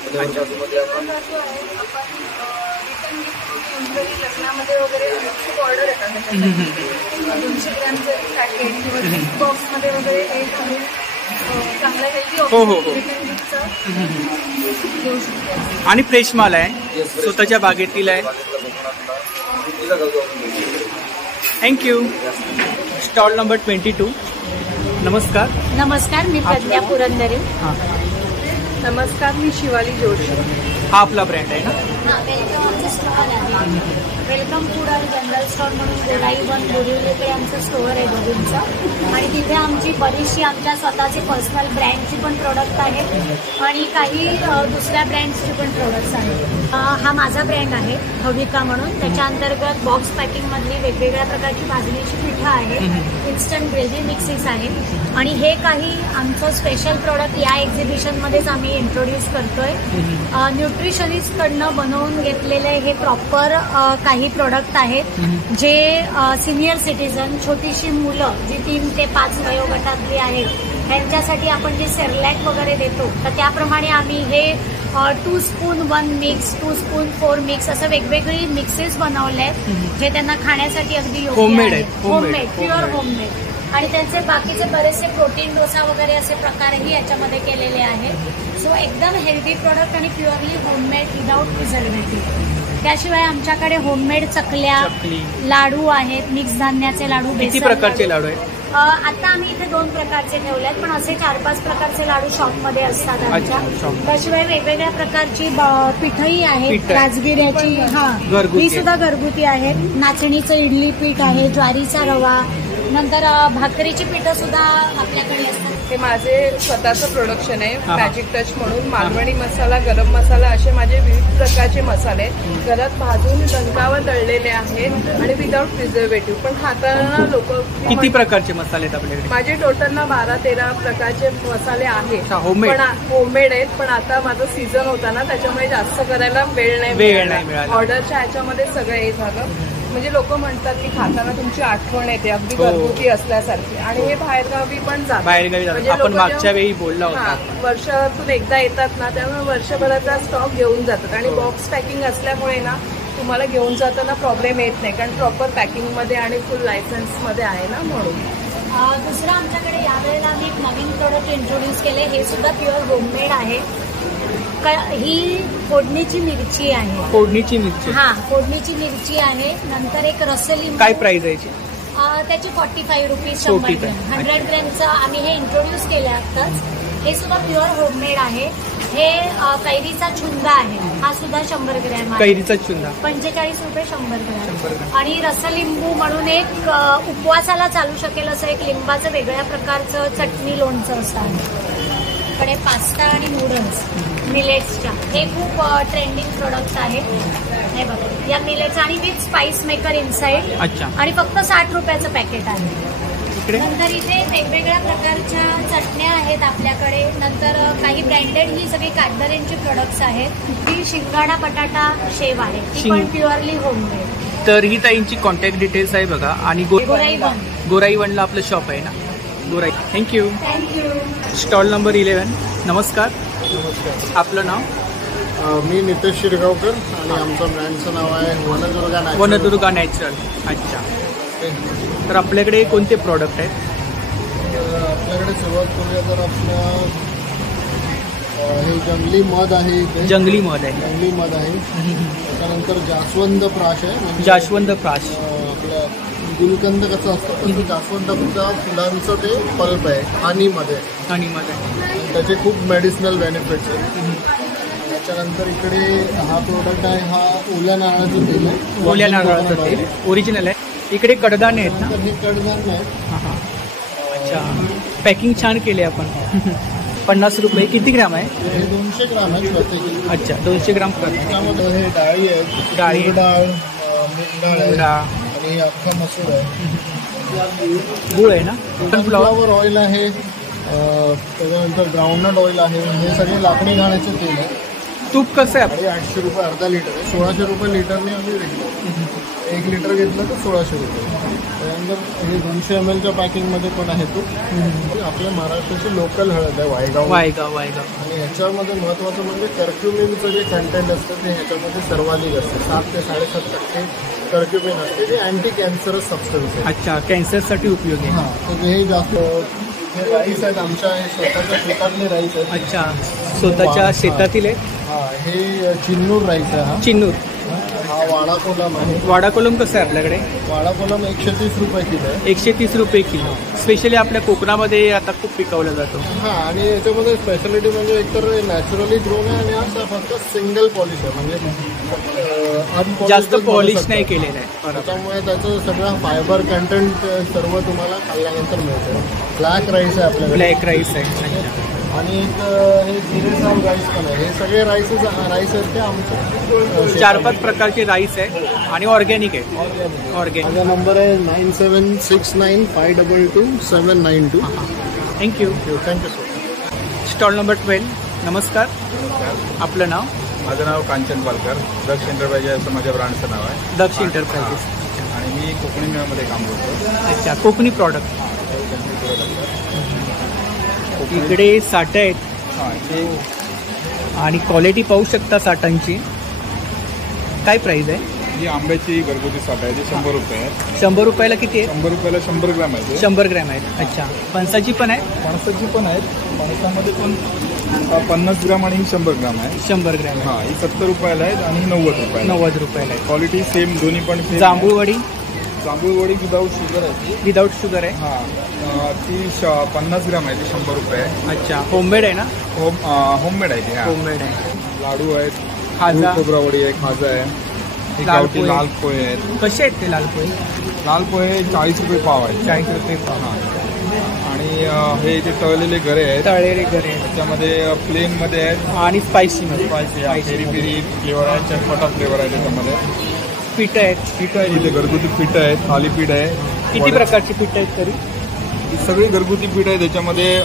लग्नामध्ये वगैरे खूप ऑर्डर येतात. 200 ग्रॅमचं पॅकेट किंवा बॉक्समध्ये वगैरे हे चांगलं हेल्दी. हो हो हो. आणि फ्रेश माल आहे, स्वतःच्या बागेतील आहे. थँक्यू. Stall number 22. नमस्कार. नमस्कार, मी प्रज्ञा पुरंदरे. नमस्कार, मी शिवाली जोशी. हा आपला ब्रँड आहे ना? वेलकम आमचं स्टॉल आहे. वेलकम फूड आणि जनरल स्टॉल म्हणून गोलाई 1 बोरिवलीकडे आमचं स्टोअर आहे दोघींचं. आणि तिथे आमची बरीचशी आमच्या स्वतःचे पर्सनल ब्रँडची पण प्रोडक्ट आहेत आणि काही दुसऱ्या ब्रँड्सची पण प्रोडक्ट्स आहेत. हा माझा ब्रँड आहे हविका म्हणून. त्याच्या अंतर्गत बॉक्स पॅकिंगमधली वेगवेगळ्या प्रकारची भाजणीची पिठं आहेत, इन्स्टंट ग्रेव्ही मिक्सेस आहेत. आणि हे काही आमचं स्पेशल प्रोडक्ट या एक्झिबिशनमध्येच आम्ही इंट्रोड्यूस करतोय. न्यूट्रिशनिस्टकडनं बनवून घेतलेले हे प्रॉपर काही प्रोडक्ट आहेत जे सिनियर सिटीजन, छोटीशी मुलं जी 3 ते 5 वयोगटातली आहेत ह्यांच्यासाठी आपण जे सेरलॅक वगैरे देतो तर त्याप्रमाणे आम्ही हे 2 स्पून 1 मिक्स, 2 स्पून 4 मिक्स असं वेगवेगळी मिक्सेस बनवले आहेत जे त्यांना खाण्यासाठी अगदी योग्य आहेत. Homemade, pure homemade. आणि त्यांचे बाकीचे बरेचसे प्रोटीन डोसा वगैरे असे प्रकारही याच्यामध्ये केलेले आहेत. सो एकदम हेल्दी प्रोडक्ट आणि प्युअरली होममेड विदाउट प्रिझर्वेटिव्ह. त्याशिवाय आमच्याकडे होममेड चकल्या, लाडू आहेत, मिक्स धान्याचे लाडू. किती प्रकारचे लाडू आहेत? आता आम्ही इथे 2 प्रकारचे ठेवले आहेत, पण असे 4-5 प्रकारचे लाडू शॉपमध्ये असतात आमच्या. त्याशिवाय वेगवेगळ्या प्रकारची पिठही आहेत. राजगिऱ्याची, ही सुद्धा घरगुती आहेत. नाचणीचं इडली पीठ आहे, ज्वारीचा रवा, नंतर भाकरीची पिठं सुद्धा आपल्याकडे असतात. हे माझे स्वतःचं प्रोडक्शन आहे, मॅजिक टच म्हणून. मालवणी मसाला, गरम मसाला असे माझे विविध प्रकारचे मसाले घरात भाजून दणकावर तळलेले आहेत आणि विदाउट प्रिझर्वेटिव्ह. पण खाताना लोक किती प्रकारचे मसाले आहेत आपल्याकडे? माझे टोटल ना 12-13 प्रकारचे मसाले आहेत. पण होममेड आहेत. पण आता माझं सीझन होता ना त्याच्यामुळे जास्त करायला वेळ नाही मिळाला. ऑर्डरच्या ह्याच्यामध्ये सगळं हे झालं. म्हणजे लोक म्हणतात की खाताना तुमची आठवण येते अगदी घरगुती असल्यासारखी. आणि हे बाहेरगावी पण जातात. म्हणजे आपण मागच्या वेळी बोलला होता, वर्षातून एकदा येतात ना, त्यामुळे वर्षभराचा स्टॉक घेऊन जातात. आणि बॉक्स पॅकिंग असल्यामुळे ना तुम्हाला घेऊन जाताना प्रॉब्लेम येत नाही, कारण प्रॉपर पॅकिंगमध्ये आणि फुल लायसन्समध्ये आहे ना, म्हणून. दुसरं आमच्याकडे यावेळेला आम्ही एक नवीन प्रोडक्ट इंट्रोड्यूस केले. हे सुद्धा प्युअर होममेड आहे. ही फोडणीची मिरची आहे. फोडणीची मिरची? फोडणीची मिरची आहे. नंतर एक रसलिंबू. काय प्राइस आहे त्याची? 45 रुपीज 100 ग्रॅम. 100 ग्रॅमचं आम्ही हे इंट्रोड्यूस केलं आत्ताच. हे सुद्धा प्युअर होममेड आहे. हे कैरीचा चुंदा आहे, हा सुद्धा 100 ग्रॅम आहे. कैरीचा चुंदा 45 रुपये 100 ग्रॅम. आणि रसलिंबू म्हणून एक उपवासाला चालू शकेल असं एक लिंबाचं वेगळ्या प्रकारचं चटणी लोणचं असतं. आपल्याकडे पास्ता आणि नूडल्स मिलेट्सच्या, हे खूप ट्रेंडिंग प्रोडक्ट्स आहेत. हे बघा, या मिलेट्स आणि विथ स्पाइस मेकर इनसाइड. अच्छा. आणि फक्त 60 रुपयाचं पॅकेट आहे. नंतर इथे वेगवेगळ्या प्रकारच्या चटण्या आहेत आपल्याकडे. नंतर काही ब्रँडेड ही सगळी कॅडबरीची प्रोडक्ट्स आहेत. ही शिंगाडा बटाटा शेव आहे, ती पण प्युअरली होममेड. तर ही ताईंची कॉन्टॅक्ट डिटेल्स आहे बघा. आणि गोराई वनला आपलं शॉप आहे ना, गोराई. थँक्यू. Stall number 11. नमस्कार. नमस्कार. आपलं नाव? मी नितेश शिरगावकर आणि आमचं ब्रँडचं नाव आहे वनदुर्गा नॅचरल. अच्छा. तर आपल्याकडे कोणते प्रॉडक्ट आहेत? आपल्याकडे सुरुवात करूया तर आपलं हे जंगली मध आहे. जंगली मध आहे. जंगली मध आहे. त्याच्यानंतर जास्वंद प्राश आहे. म्हणजे जास्वंद प्राश. आपल्या गुलकंद कसं असतं तसं जास्वंदाच्या फुलांचं ते पल्प आहे. हनीमध्ये त्याचे खूप मेडिसिनल बेनिफिट्स आहेत. त्याच्यानंतर इकडे हा प्रोडक्ट आहे, हा ओल्या नारळाचं तेल आहे. ओल्या नारळाचं तेल ओरिजिनल आहे. इकडे कडधान्य आहेत ना? हे कडधान्य आहे. अच्छा. पॅकिंग छान केले आपण. 50 रुपये. किती ग्राम आहे? हे 200 ग्राम आहे प्रत्येक. अच्छा, 200 ग्राम. त्याच्यामध्ये हे डाळी आहेत. डाळ, मूग डाळ आणि अख्खा मसूर आहे. गुळ आहे ना? सनफ्लॉवर ऑइल आहे. त्याच्यानंतर ग्राउंडनट ऑइल आहे. हे सगळे लाकडी घाण्याचे तेल आहे. तूप कसं आहे? 800 रुपये अर्धा लिटर आहे. 1600 रुपये लिटरने आम्ही विकतो. 1 लिटर घेतलं तर 1600 रुपये. त्यानंतर हे 200 ml पॅकिंगमध्ये पण आहे तूप. आपल्या महाराष्ट्राची लोकल हळद आहे, वायगाव. आणि ह्याच्यामध्ये महत्त्वाचं म्हणजे कर्क्युमिनचं जे कंटेंट असतं ते ह्याच्यामध्ये सर्वाधिक असतं. 7 ते 7.5% कर्क्युमिन असते. ते अँटी कॅन्सरस सबस्टन्स आहे. अच्छा, कॅन्सरसाठी उपयोगी आहे. तर हे जास्त. हे राईस आहेत आमच्या, हे स्वतःच्या शेतातले राईस आहेत. अच्छा, स्वतःच्या शेतातील आहे. हा, हे चिन्नूर राईस आहे. हा चिन्नूर. हा वाडा कोलम आहे. वाडा कोलम कसं आहे आपल्याकडे? वाडा कोलम 130 रुपये किलो आहे. 130 रुपये किलो. स्पेशली आपल्या कोकणामध्ये आता खूप पिकवला जातो. हां, आणि याच्यामध्ये स्पेशालिटी म्हणजे एकतर नॅचरली ग्रोन आहे आणि हा फक्त सिंगल पॉलिश आहे. म्हणजे जास्त पॉलिश नाही केलेलं आहे. त्याच्यामुळे त्याचं सगळं फायबर कंटेंट सर्व तुम्हाला खाल्ल्यानंतर मिळतं. ब्लॅक राईस आहे आपल्याकडे. ब्लॅक राईस आहे. आणि एक हे जिरेसाव राईस पण आहे. हे सगळे राईस आहेत ते आमचे 4-5 प्रकारचे राईस आहे आणि ऑर्गॅनिक आहे. ऑर्गॅनिक. माझा नंबर आहे 9769522792. Thank you. Thank you sir. Stall number 12. नमस्कार. आपलं नाव? माझं नाव कांचन पालकर. दक्ष एंटरप्राइजेस असं माझ्या ब्रँडचं नाव आहे. दक्ष एंटरप्राइजेस. आणि मी कोकणी मेळामध्ये काम करतो. अच्छा, कोकणी प्रॉडक्ट. इकडे साठे आहेत आणि क्वालिटी पाहू शकता साठांची. काय प्राइस आहे? ही आंब्याची घरगुती साठ आहे. ती 100 रुपये आहे. 100 रुपयाला किती आहे? 100 रुपयाला 100 ग्रॅम आहे. 100 ग्रॅम आहेत. अच्छा. फणसाची पण आहे? फणसाची पण आहेत. फणसामध्ये पण 50 ग्राम आणि 100 ग्राम आहे. 100 ग्रॅम. हां, ही 70 रुपयाला आहेत आणि 90 रुपयाला. 90 रुपयाला आहे. क्वालिटी सेम दोन्ही पण सेम. जांभूळवडी? जांभूळवडी विदाऊट शुगर आहे. विदाऊट शुगर आहे. हां, ती 50 ग्राम आहे. ती 100 रुपये आहे. अच्छा. होममेड आहे ना? होममेड आहे ती. होममेड आहे. लाडू आहेत. खाजा. खोबरावडी आहे. खाजा आहे. गावठी लाल पोहे आहेत. कसे आहेत ते लाल पोहे? लाल पोहे 40 रुपये पाव आहेत. 40 रुपये पाव. आणि हे जे तळलेले गरे आहेत. तळलेले गरे त्याच्यामध्ये प्लेन मध्ये आहेत आणि स्पायसी मध्ये. पेरी पेरी फ्लेवर आहे. चटपटा फ्लेवर आहे त्याच्यामध्ये. पीठ आहेत. पीठ आहे इथे घरगुती पीठ आहेत. थालीपीठ आहे. किती प्रकारची पीठ आहेत तरी? सगळी घरगुती पीठ आहे. त्याच्यामध्ये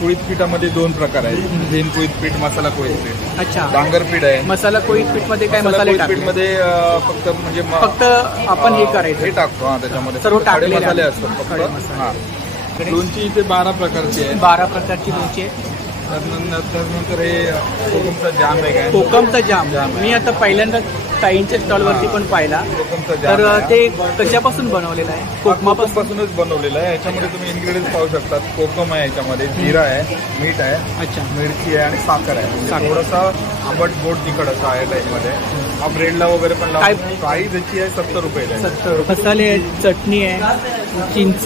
कोळीत पीठामध्ये 2 प्रकार आहेत. झेन कोळीत पीठ, मसाला कोळीत पीठ. अच्छा. डांगर पीठ आहे. मसाला कोळीत पीठ मध्ये काय मसाले टाकले? पीठ मध्ये फक्त म्हणजे फक्त आपण हे करायचं, हे टाकतो. हा, त्याच्यामध्ये सर्व टाकलेले मसाले असतात फक्त. हा, लोणची इथे 12 प्रकारची आहे. 12 प्रकारची लोणची आहे. त्यानंतर हे कोकमचा जाम आहे. कोकमचा जाम मी आता पहिल्यांदा ताईंच्या स्टॉलवरती पण पाहिला. तर ते कशापासून बनवलेलं आहे? कोकमापासूनच बनवलेलं आहे. याच्यामध्ये तुम्ही इन्ग्रेडियंट्स पाहू शकतात. कोकम आहे, याच्यामध्ये जिरा आहे, मीठ आहे, अच्छा, मिरची आहे आणि साखर आहे. थोडासा आंबट गोड तिखट असं आहे टाईपमध्ये. हा ब्रेडला वगैरे पण प्राईस याची आहे 70 रुपये. 70. मसाले आहेत, चटणी आहे, चिंच,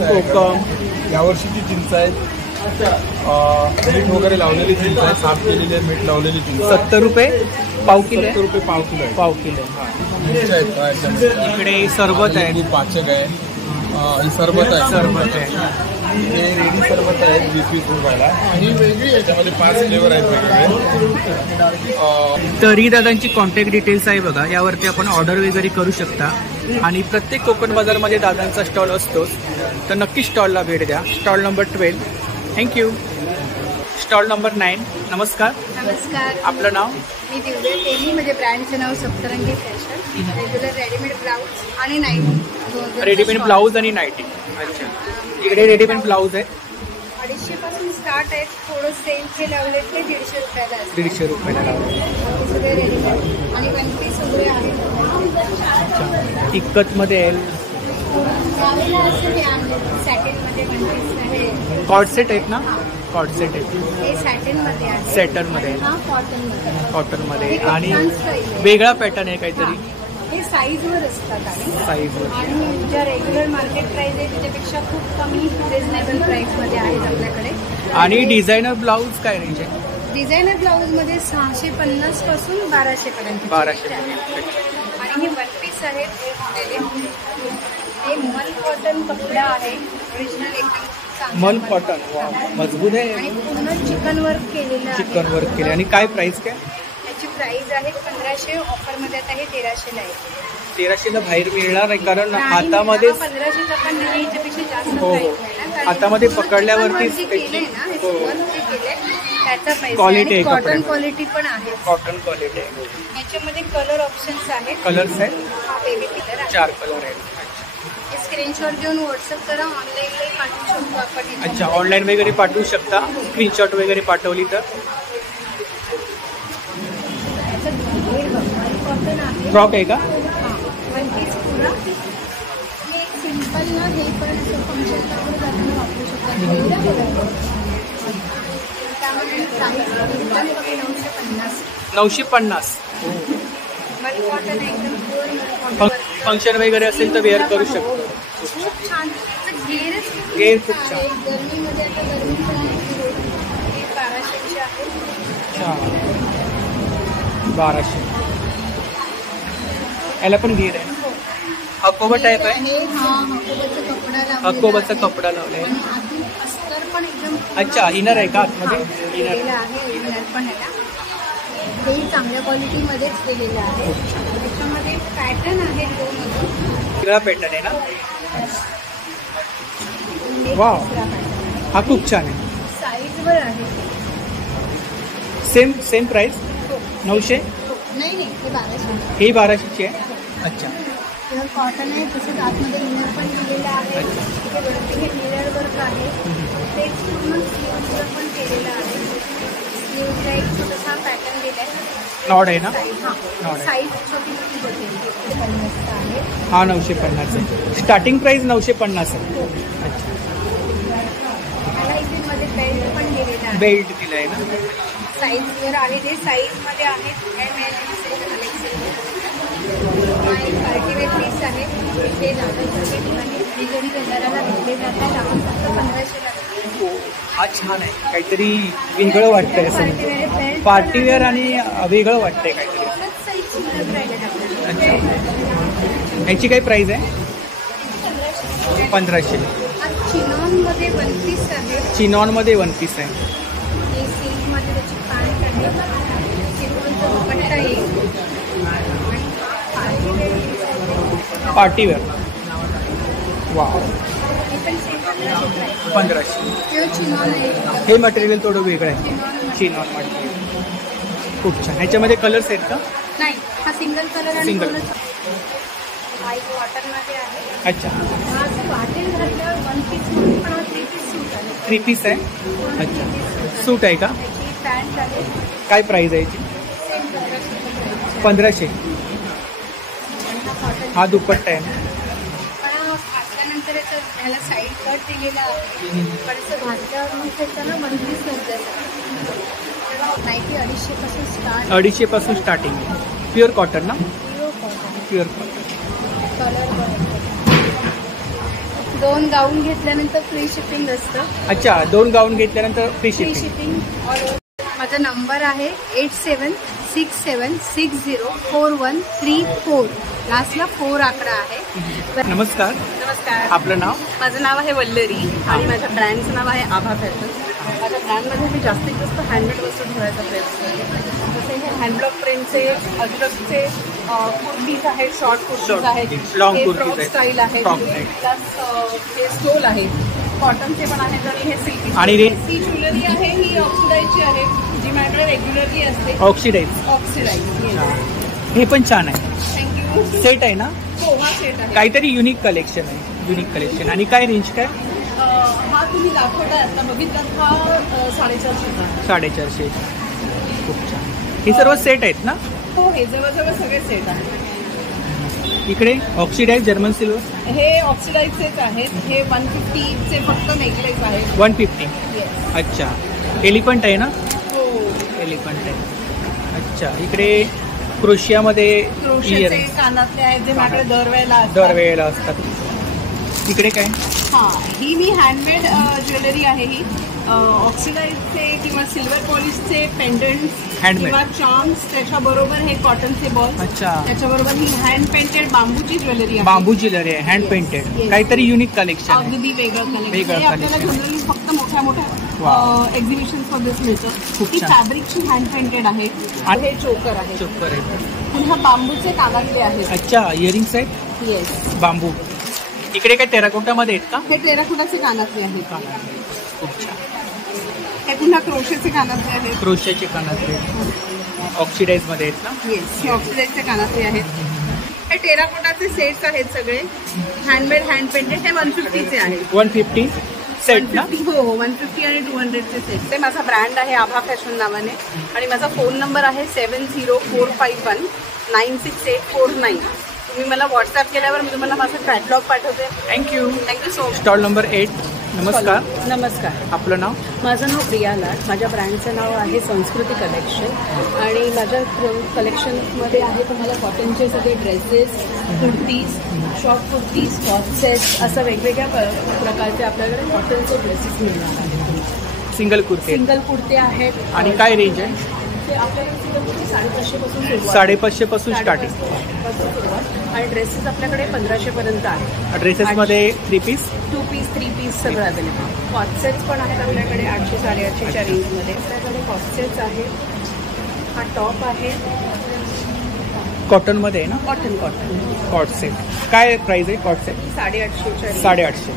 कोकम. यावर्षीची चिंच आहे. मीठ वगैरे लावलेली चिंच आहे. साफ केलेली आहे, मीठ लावलेली चिंच. 70 रुपये पाव किलो. 70 रुपये पाव किलो आहे. पाव किलो. इकडे सरबत आहे, पाचक आहे, सरबत आहे. सरबत आहे. हे रेडी सरबत आहे 20-20 रुपयाला. ही वेगळी याच्यामध्ये 5 फ्लेवर आहेत वेगवेगळे. तरी दादांची कॉन्टॅक्ट डिटेल्स आहे बघा, यावरती आपण ऑर्डर वगैरे करू शकता. आणि प्रत्येक कोकण बाजारमध्ये दादांचा स्टॉल असतोच, तर नक्की स्टॉलला भेट द्या. Stall number 12. Thank you. Stall number 9. नमस्कार. नमस्कार. आपलं नाव? मी दिव्या तेली. म्हणजे ब्रँडचं नाव सप्तरंगी फॅशन. रेग्युलर रेडीमेड ब्लाऊज आणि नाईटी. रेडीमेड ब्लाऊज आणि नाईटी. अच्छा. इकडे रेडीमेड ब्लाऊज आहे 250 पासून स्टार्ट आहे. थोडं सेल हे लावले ते 150 रुपयाला असते. 150 रुपयाला लावले. सगळे रेडीमेड आणि 1 पीस वगैरे आहे. इक्कतमध्ये आहे. सॅटिनमध्ये 1 पीस आहे. कॉर्ड सेट आहेत ना? कॉर्ड सेट आहेत. हे सॅटिनमध्ये आहे. सेटरमध्ये हा कॉटनमध्ये. कॉटनमध्ये आणि वेगळा पॅटर्न आहे काहीतरी. हे साईजवर असतात साईजवर. आणि ज्या रेग्युलर मार्केट प्राइस आहे त्याच्यापेक्षा खूप कमी रिजनेबल प्राइसमध्ये आहेत आपल्याकडे. आणि डिझायनर ब्लाऊज काय रेंज आहे? डिझायनर ब्लाऊजमध्ये 650 पासून 1200 पर्यंत. 1200. आणि हे 1 पीस आहेत. हे मल कॉटन कपडा आहे. ओरिजिनल एकदम मल कॉटन. वा, मजबूत आहे. आणि पूर्ण चिकन वर्क केलेलं आहे. चिकन वर्क केले. आणि काय प्राइस काय? याची प्राइस आहे 1500. ऑफरमध्ये आता हे 1300 ला आहे. 1300 ला बाहेर मिळणार नाही, कारण हातामध्ये 1500 पण नाही, याच्यापेक्षा जास्त हो प्राइस मिळणार. हातामध्ये पकडल्यावरतीच त्याचा प्राइस. क्वालिटी आहे. कॉटन क्वालिटी पण आहे. कॉटन क्वालिटी आहे. याच्यामध्ये कलर ऑप्शन्स आहेत. कलर्स आहेत. हा बेबी कलर आहे. 4 कलर आहेत. स्क्रीनशॉट घेऊन व्हॉट्सअप करा. ऑनलाईनलाही पाठवू शकतो आपण. अच्छा, ऑनलाईन वगैरे पाठवू शकता. स्क्रीनशॉट वगैरे पाठवली तर. फ्रॉक आहे का? 1 पीस पुरा. हे सिंपल ना, हे पण असं फंक्शन वापरू शकतो. त्यामध्ये प्राइस 950. मल कॉटन एकदम फंक्शन वगैरे असेल तर वेअर करू शकतो. खूप छान. घेर खूप छान. गरमीमध्ये आता गरमीचं हे 1200 आहे. 1200. याला पण घेर आहे. अकोबा टाईप आहे. अकोबाचा कपडा लावलाय. अस्तर पण एकदम. अच्छा, इनर आहे का आतमध्ये? केलेलं आहे. इनर पण आहे ना. हे चांगल्या क्वालिटीमध्येच केलेलं आहे. त्याच्यामध्ये पॅटर्न आहे 2 वेगळा पॅटर्न आहे ना. वा, हा खूप छान आहे. साईजवर आहे. Same price 900. नाही हे 1200. हे 1200ची आहे. अच्छा. प्युअर कॉटन आहे. तसंच आतमध्ये इनर पण केलेलं आहे. हे मिरर वर्क आहे. तेच पूर्ण स्लीव्हला पण केलेलं आहे. स्लीव्हला एक छोटासा पॅटर्न दिलाय. नॉड आहे ना? साईज छोटी मोठी आहे. हा 950 आहे. स्टार्टिंग प्राइस 950 आहे. अच्छा. इथे मध्ये बेल्ट पण दिलेला आहे. बेल्ट दिलाय ना. साईजवर आहे. ते साईजमध्ये आहेत. पार्टीवेअर पीस आहे. ते दादासाठी आणि घरी गजाराला घेतले जातात. आपण फक्त 1500 लागतो. हा छान आहे. काहीतरी वेगळं वाटतंय असं. पार्टीवेअर आणि वेगळं वाटतंय काहीतरी. अच्छा. याची काय प्राइस आहे? 1500. चिनॉनमध्ये 1 पीस आहे. चिनॉनमध्ये 1 पीस आहे. हे सिल्कमध्ये त्याची पॅन्ट आहे. चिनॉनचा दुपट्टा येईल. पार्टीवेअर. वा, हे पण सेम 1500. 1500. चिनॉन आहे. हे मटेरियल थोडं वेगळं आहे. चिनॉन मटेरियल खूप छान. ह्याच्यामध्ये कलर्स आहेत का? नाही, हा सिंगल कलर आहे. सिंगल. कॉटनमध्ये आहे. अच्छा. हा असं वाटेल घातल्यावर 1 पीस म्हणून, पण हा 3 पीस सूट आहे. 3 पीस आहे. अच्छा. सूट आहे का? त्याची पॅन्ट आहे. काय प्राइस आहे याची? 1500. हा दुपट्टा आहे. पण घातल्यानंतर ह्याला साईड कट दिलेला आहे. पण असं घातल्यावर मग त्याच्याला 1 पीस नंतर नाईटी 250 पासून स्टार्ट. 250 पासून स्टार्टिंग. प्युअर कॉटन ना? Pure cotton. कलर 2 गाऊन घेतल्यानंतर फ्री शिपिंग असतं. अच्छा, 2 गाऊन घेतल्यानंतर फ्री शिपिंग. माझा नंबर आहे 87 97604134 लास्टला 4 आकडा आहे. नमस्कार. नमस्कार. आपलं नाव? माझं नाव आहे वल्लरी आणि माझ्या ब्रँडचं नाव आहे आभा फॅशन. माझ्या ब्रँडमध्ये मी जास्तीत जास्त हँडमेड वस्तू ठेवायचा प्रयत्न करते. जसे हे हँडब्लॉक प्रिंटचे अजरकचे कुर्तीज आहेत, शॉर्ट कुर्तीज आहेत, हे फ्रॉक स्टाईल आहेत, प्लस हे स्टोल आहेत, कॉटनचे पण आहेत आणि हे सिल्की आणि सी ज्वेलरी आहे. ही ऑक्सिडाईजची आहे जी माझ्याकडे रेग्युलरली असते. ऑक्सिडाईज. हे पण छान आहे. थँक्यू. सेट आहे ना? हो, हा सेट आहे. काहीतरी युनिक कलेक्शन आहे. Unique collection. आणि काय रेंज काय? हा तुम्ही दाखवताय आता बघितलात, हा 450. 450. खूप छान. हे सर्व सेट आहेत ना? हो, हे जवळजवळ सगळे सेट आहेत. इकडे ऑक्सिडाईज जर्मन सिल्वर. हे ऑक्सिडाईजचेच आहेत. हे 150चे फक्त नेकलेस आहेत. 150. अच्छा. एलिफंट आहे ना? हो, एलिफंट आहे. अच्छा. इकडे क्रोशियामध्ये क्रोशेचे कानातले आहेत जे माझ्याकडे दरवेळेला असतात. इकडे काय? हा, ही मी हँडमेड ज्वेलरी आहे. ही ऑक्सिडाईजचे किंवा सिल्वर पॉलिशचे पेंडंट्स किंवा चार्म्स, त्याच्याबरोबर हे कॉटनचे बॉल. अच्छा. त्याच्याबरोबर ही हँड पेंटेड बांबूची ज्वेलरी आहे. बांबू ज्वेलरी आहे, हँड पेंटेड. काहीतरी युनिक कलेक्शन. अगदी वेगळं कलेक्शन. हे आपल्याला जनरली फक्त मोठ्या मोठ्या एक्झिबिशन्स मध्ये मिळतं. ही फॅब्रिकची हँड पेंटेड आहे. हे चोकर आहे. चोकर आहे. पुन्हा बांबूचे कानातले आहेत. अच्छा. इयरिंग्स आहेत. येस. बांबू. इकडे काय टेराकोटामध्ये आहेत का? हे टेराकोटाचे कानातले आहेत. खूप छान. हे पुन्हा क्रोशेचे कानातले आहेत. क्रोशेचे कानातले ऑक्सिडाईज मध्ये आहेत ना? येस, हे ऑक्सिडाईजचे कानातले आहेत. हे टेराकोटाचे सेट्स आहेत सगळे हँडमेड हँड पेंटेड. हे 150चे आहेत. 150 सेट ना? हो, 150 आणि 200चे सेट. ते माझा ब्रँड आहे आभा फॅशन नावाने आणि माझा फोन नंबर आहे 7045196849. तुम्ही मला व्हॉट्सअप केल्यावर मी तुम्हाला माझं कॅटलॉग पाठवते. Thank you. Thank you so much. Stall number 8. नमस्कार. नमस्कार. आपलं नाव? माझं नाव प्रिया लाड. माझ्या ब्रँडचं नाव आहे संस्कृती कलेक्शन आणि माझ्या कलेक्शनमध्ये आहे तुम्हाला कॉटनचे सगळे ड्रेसेस, कुर्तीज, शॉर्ट कुर्तीज, कॉटसेट, असं वेगवेगळ्या प्रकारचे आपल्याकडे कॉटनचे ड्रेसेस मिळणार आहेत. सिंगल कुर्ते. सिंगल कुर्ते आहेत. आणि काय रेंज आहे? ते आपल्याकडे सिंगल कुर्ती 550 550 स्टार्टिंग आणि ड्रेसेस आपल्याकडे 1500 पर्यंत आहे. ड्रेसेसमध्ये 3 पीस, 2 पीस, 3 पीस सगळं अवेलेबल. कॉटसेट्स पण आहेत आपल्याकडे 800 850च्या रेंजमध्ये. आपल्याकडे कॉटसेट्स आहेत. हा टॉप आहे कॉटनमध्ये आहे ना? Cotton cot set. काय प्राइस आहे कॉट सेट? 850च्या 850.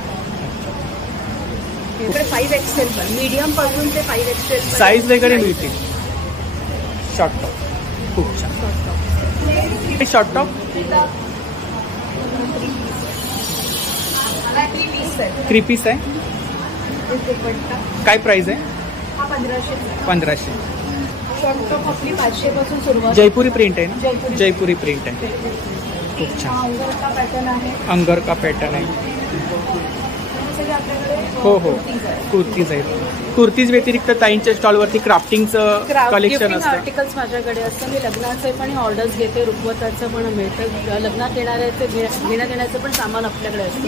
इकडे 5XL पण, मीडियम पासून ते 5XL साईज वगैरे मिळतील. Short top. खूप छान. शॉर्ट टॉप 3 पीस आहे. काय प्राइस आहे? 1500. शॉर्ट टॉप आपली 500 पासून सुरुवात. जयपुरी प्रिंट आहे ना? जयपुरी प्रिंट आहे. खूप छान. अंगर का पॅटर्न आहे. अंगर का पॅटर्न आहे. हो हो, कुर्तीज आहेत. कुर्तीज व्यतिरिक्त ताईंच्या स्टॉलवरती क्राफ्टिंगचं कलेक्शन असतं. आर्टिकल्स माझ्याकडे असतं. मी लग्नाचे पण ऑर्डर्स घेते, रुखवताचं पण मिळतं. लग्नात येणाऱ्याचे घेण्यात येण्याचं पण सामान आपल्याकडे असतं.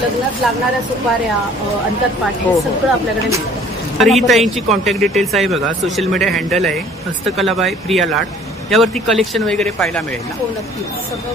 लग्नात लागणाऱ्या सुपाऱ्या, अंतरपाटी सगळं आपल्याकडे मिळतं. तर ही ताईंची कॉन्टॅक्ट डिटेल्स आहे बघा. सोशल मीडिया हँडल आहे हस्तकला बाय प्रिया लाड. यावरती कलेक्शन वगैरे पाहायला मिळेल ना? हो, नक्कीच. सगळं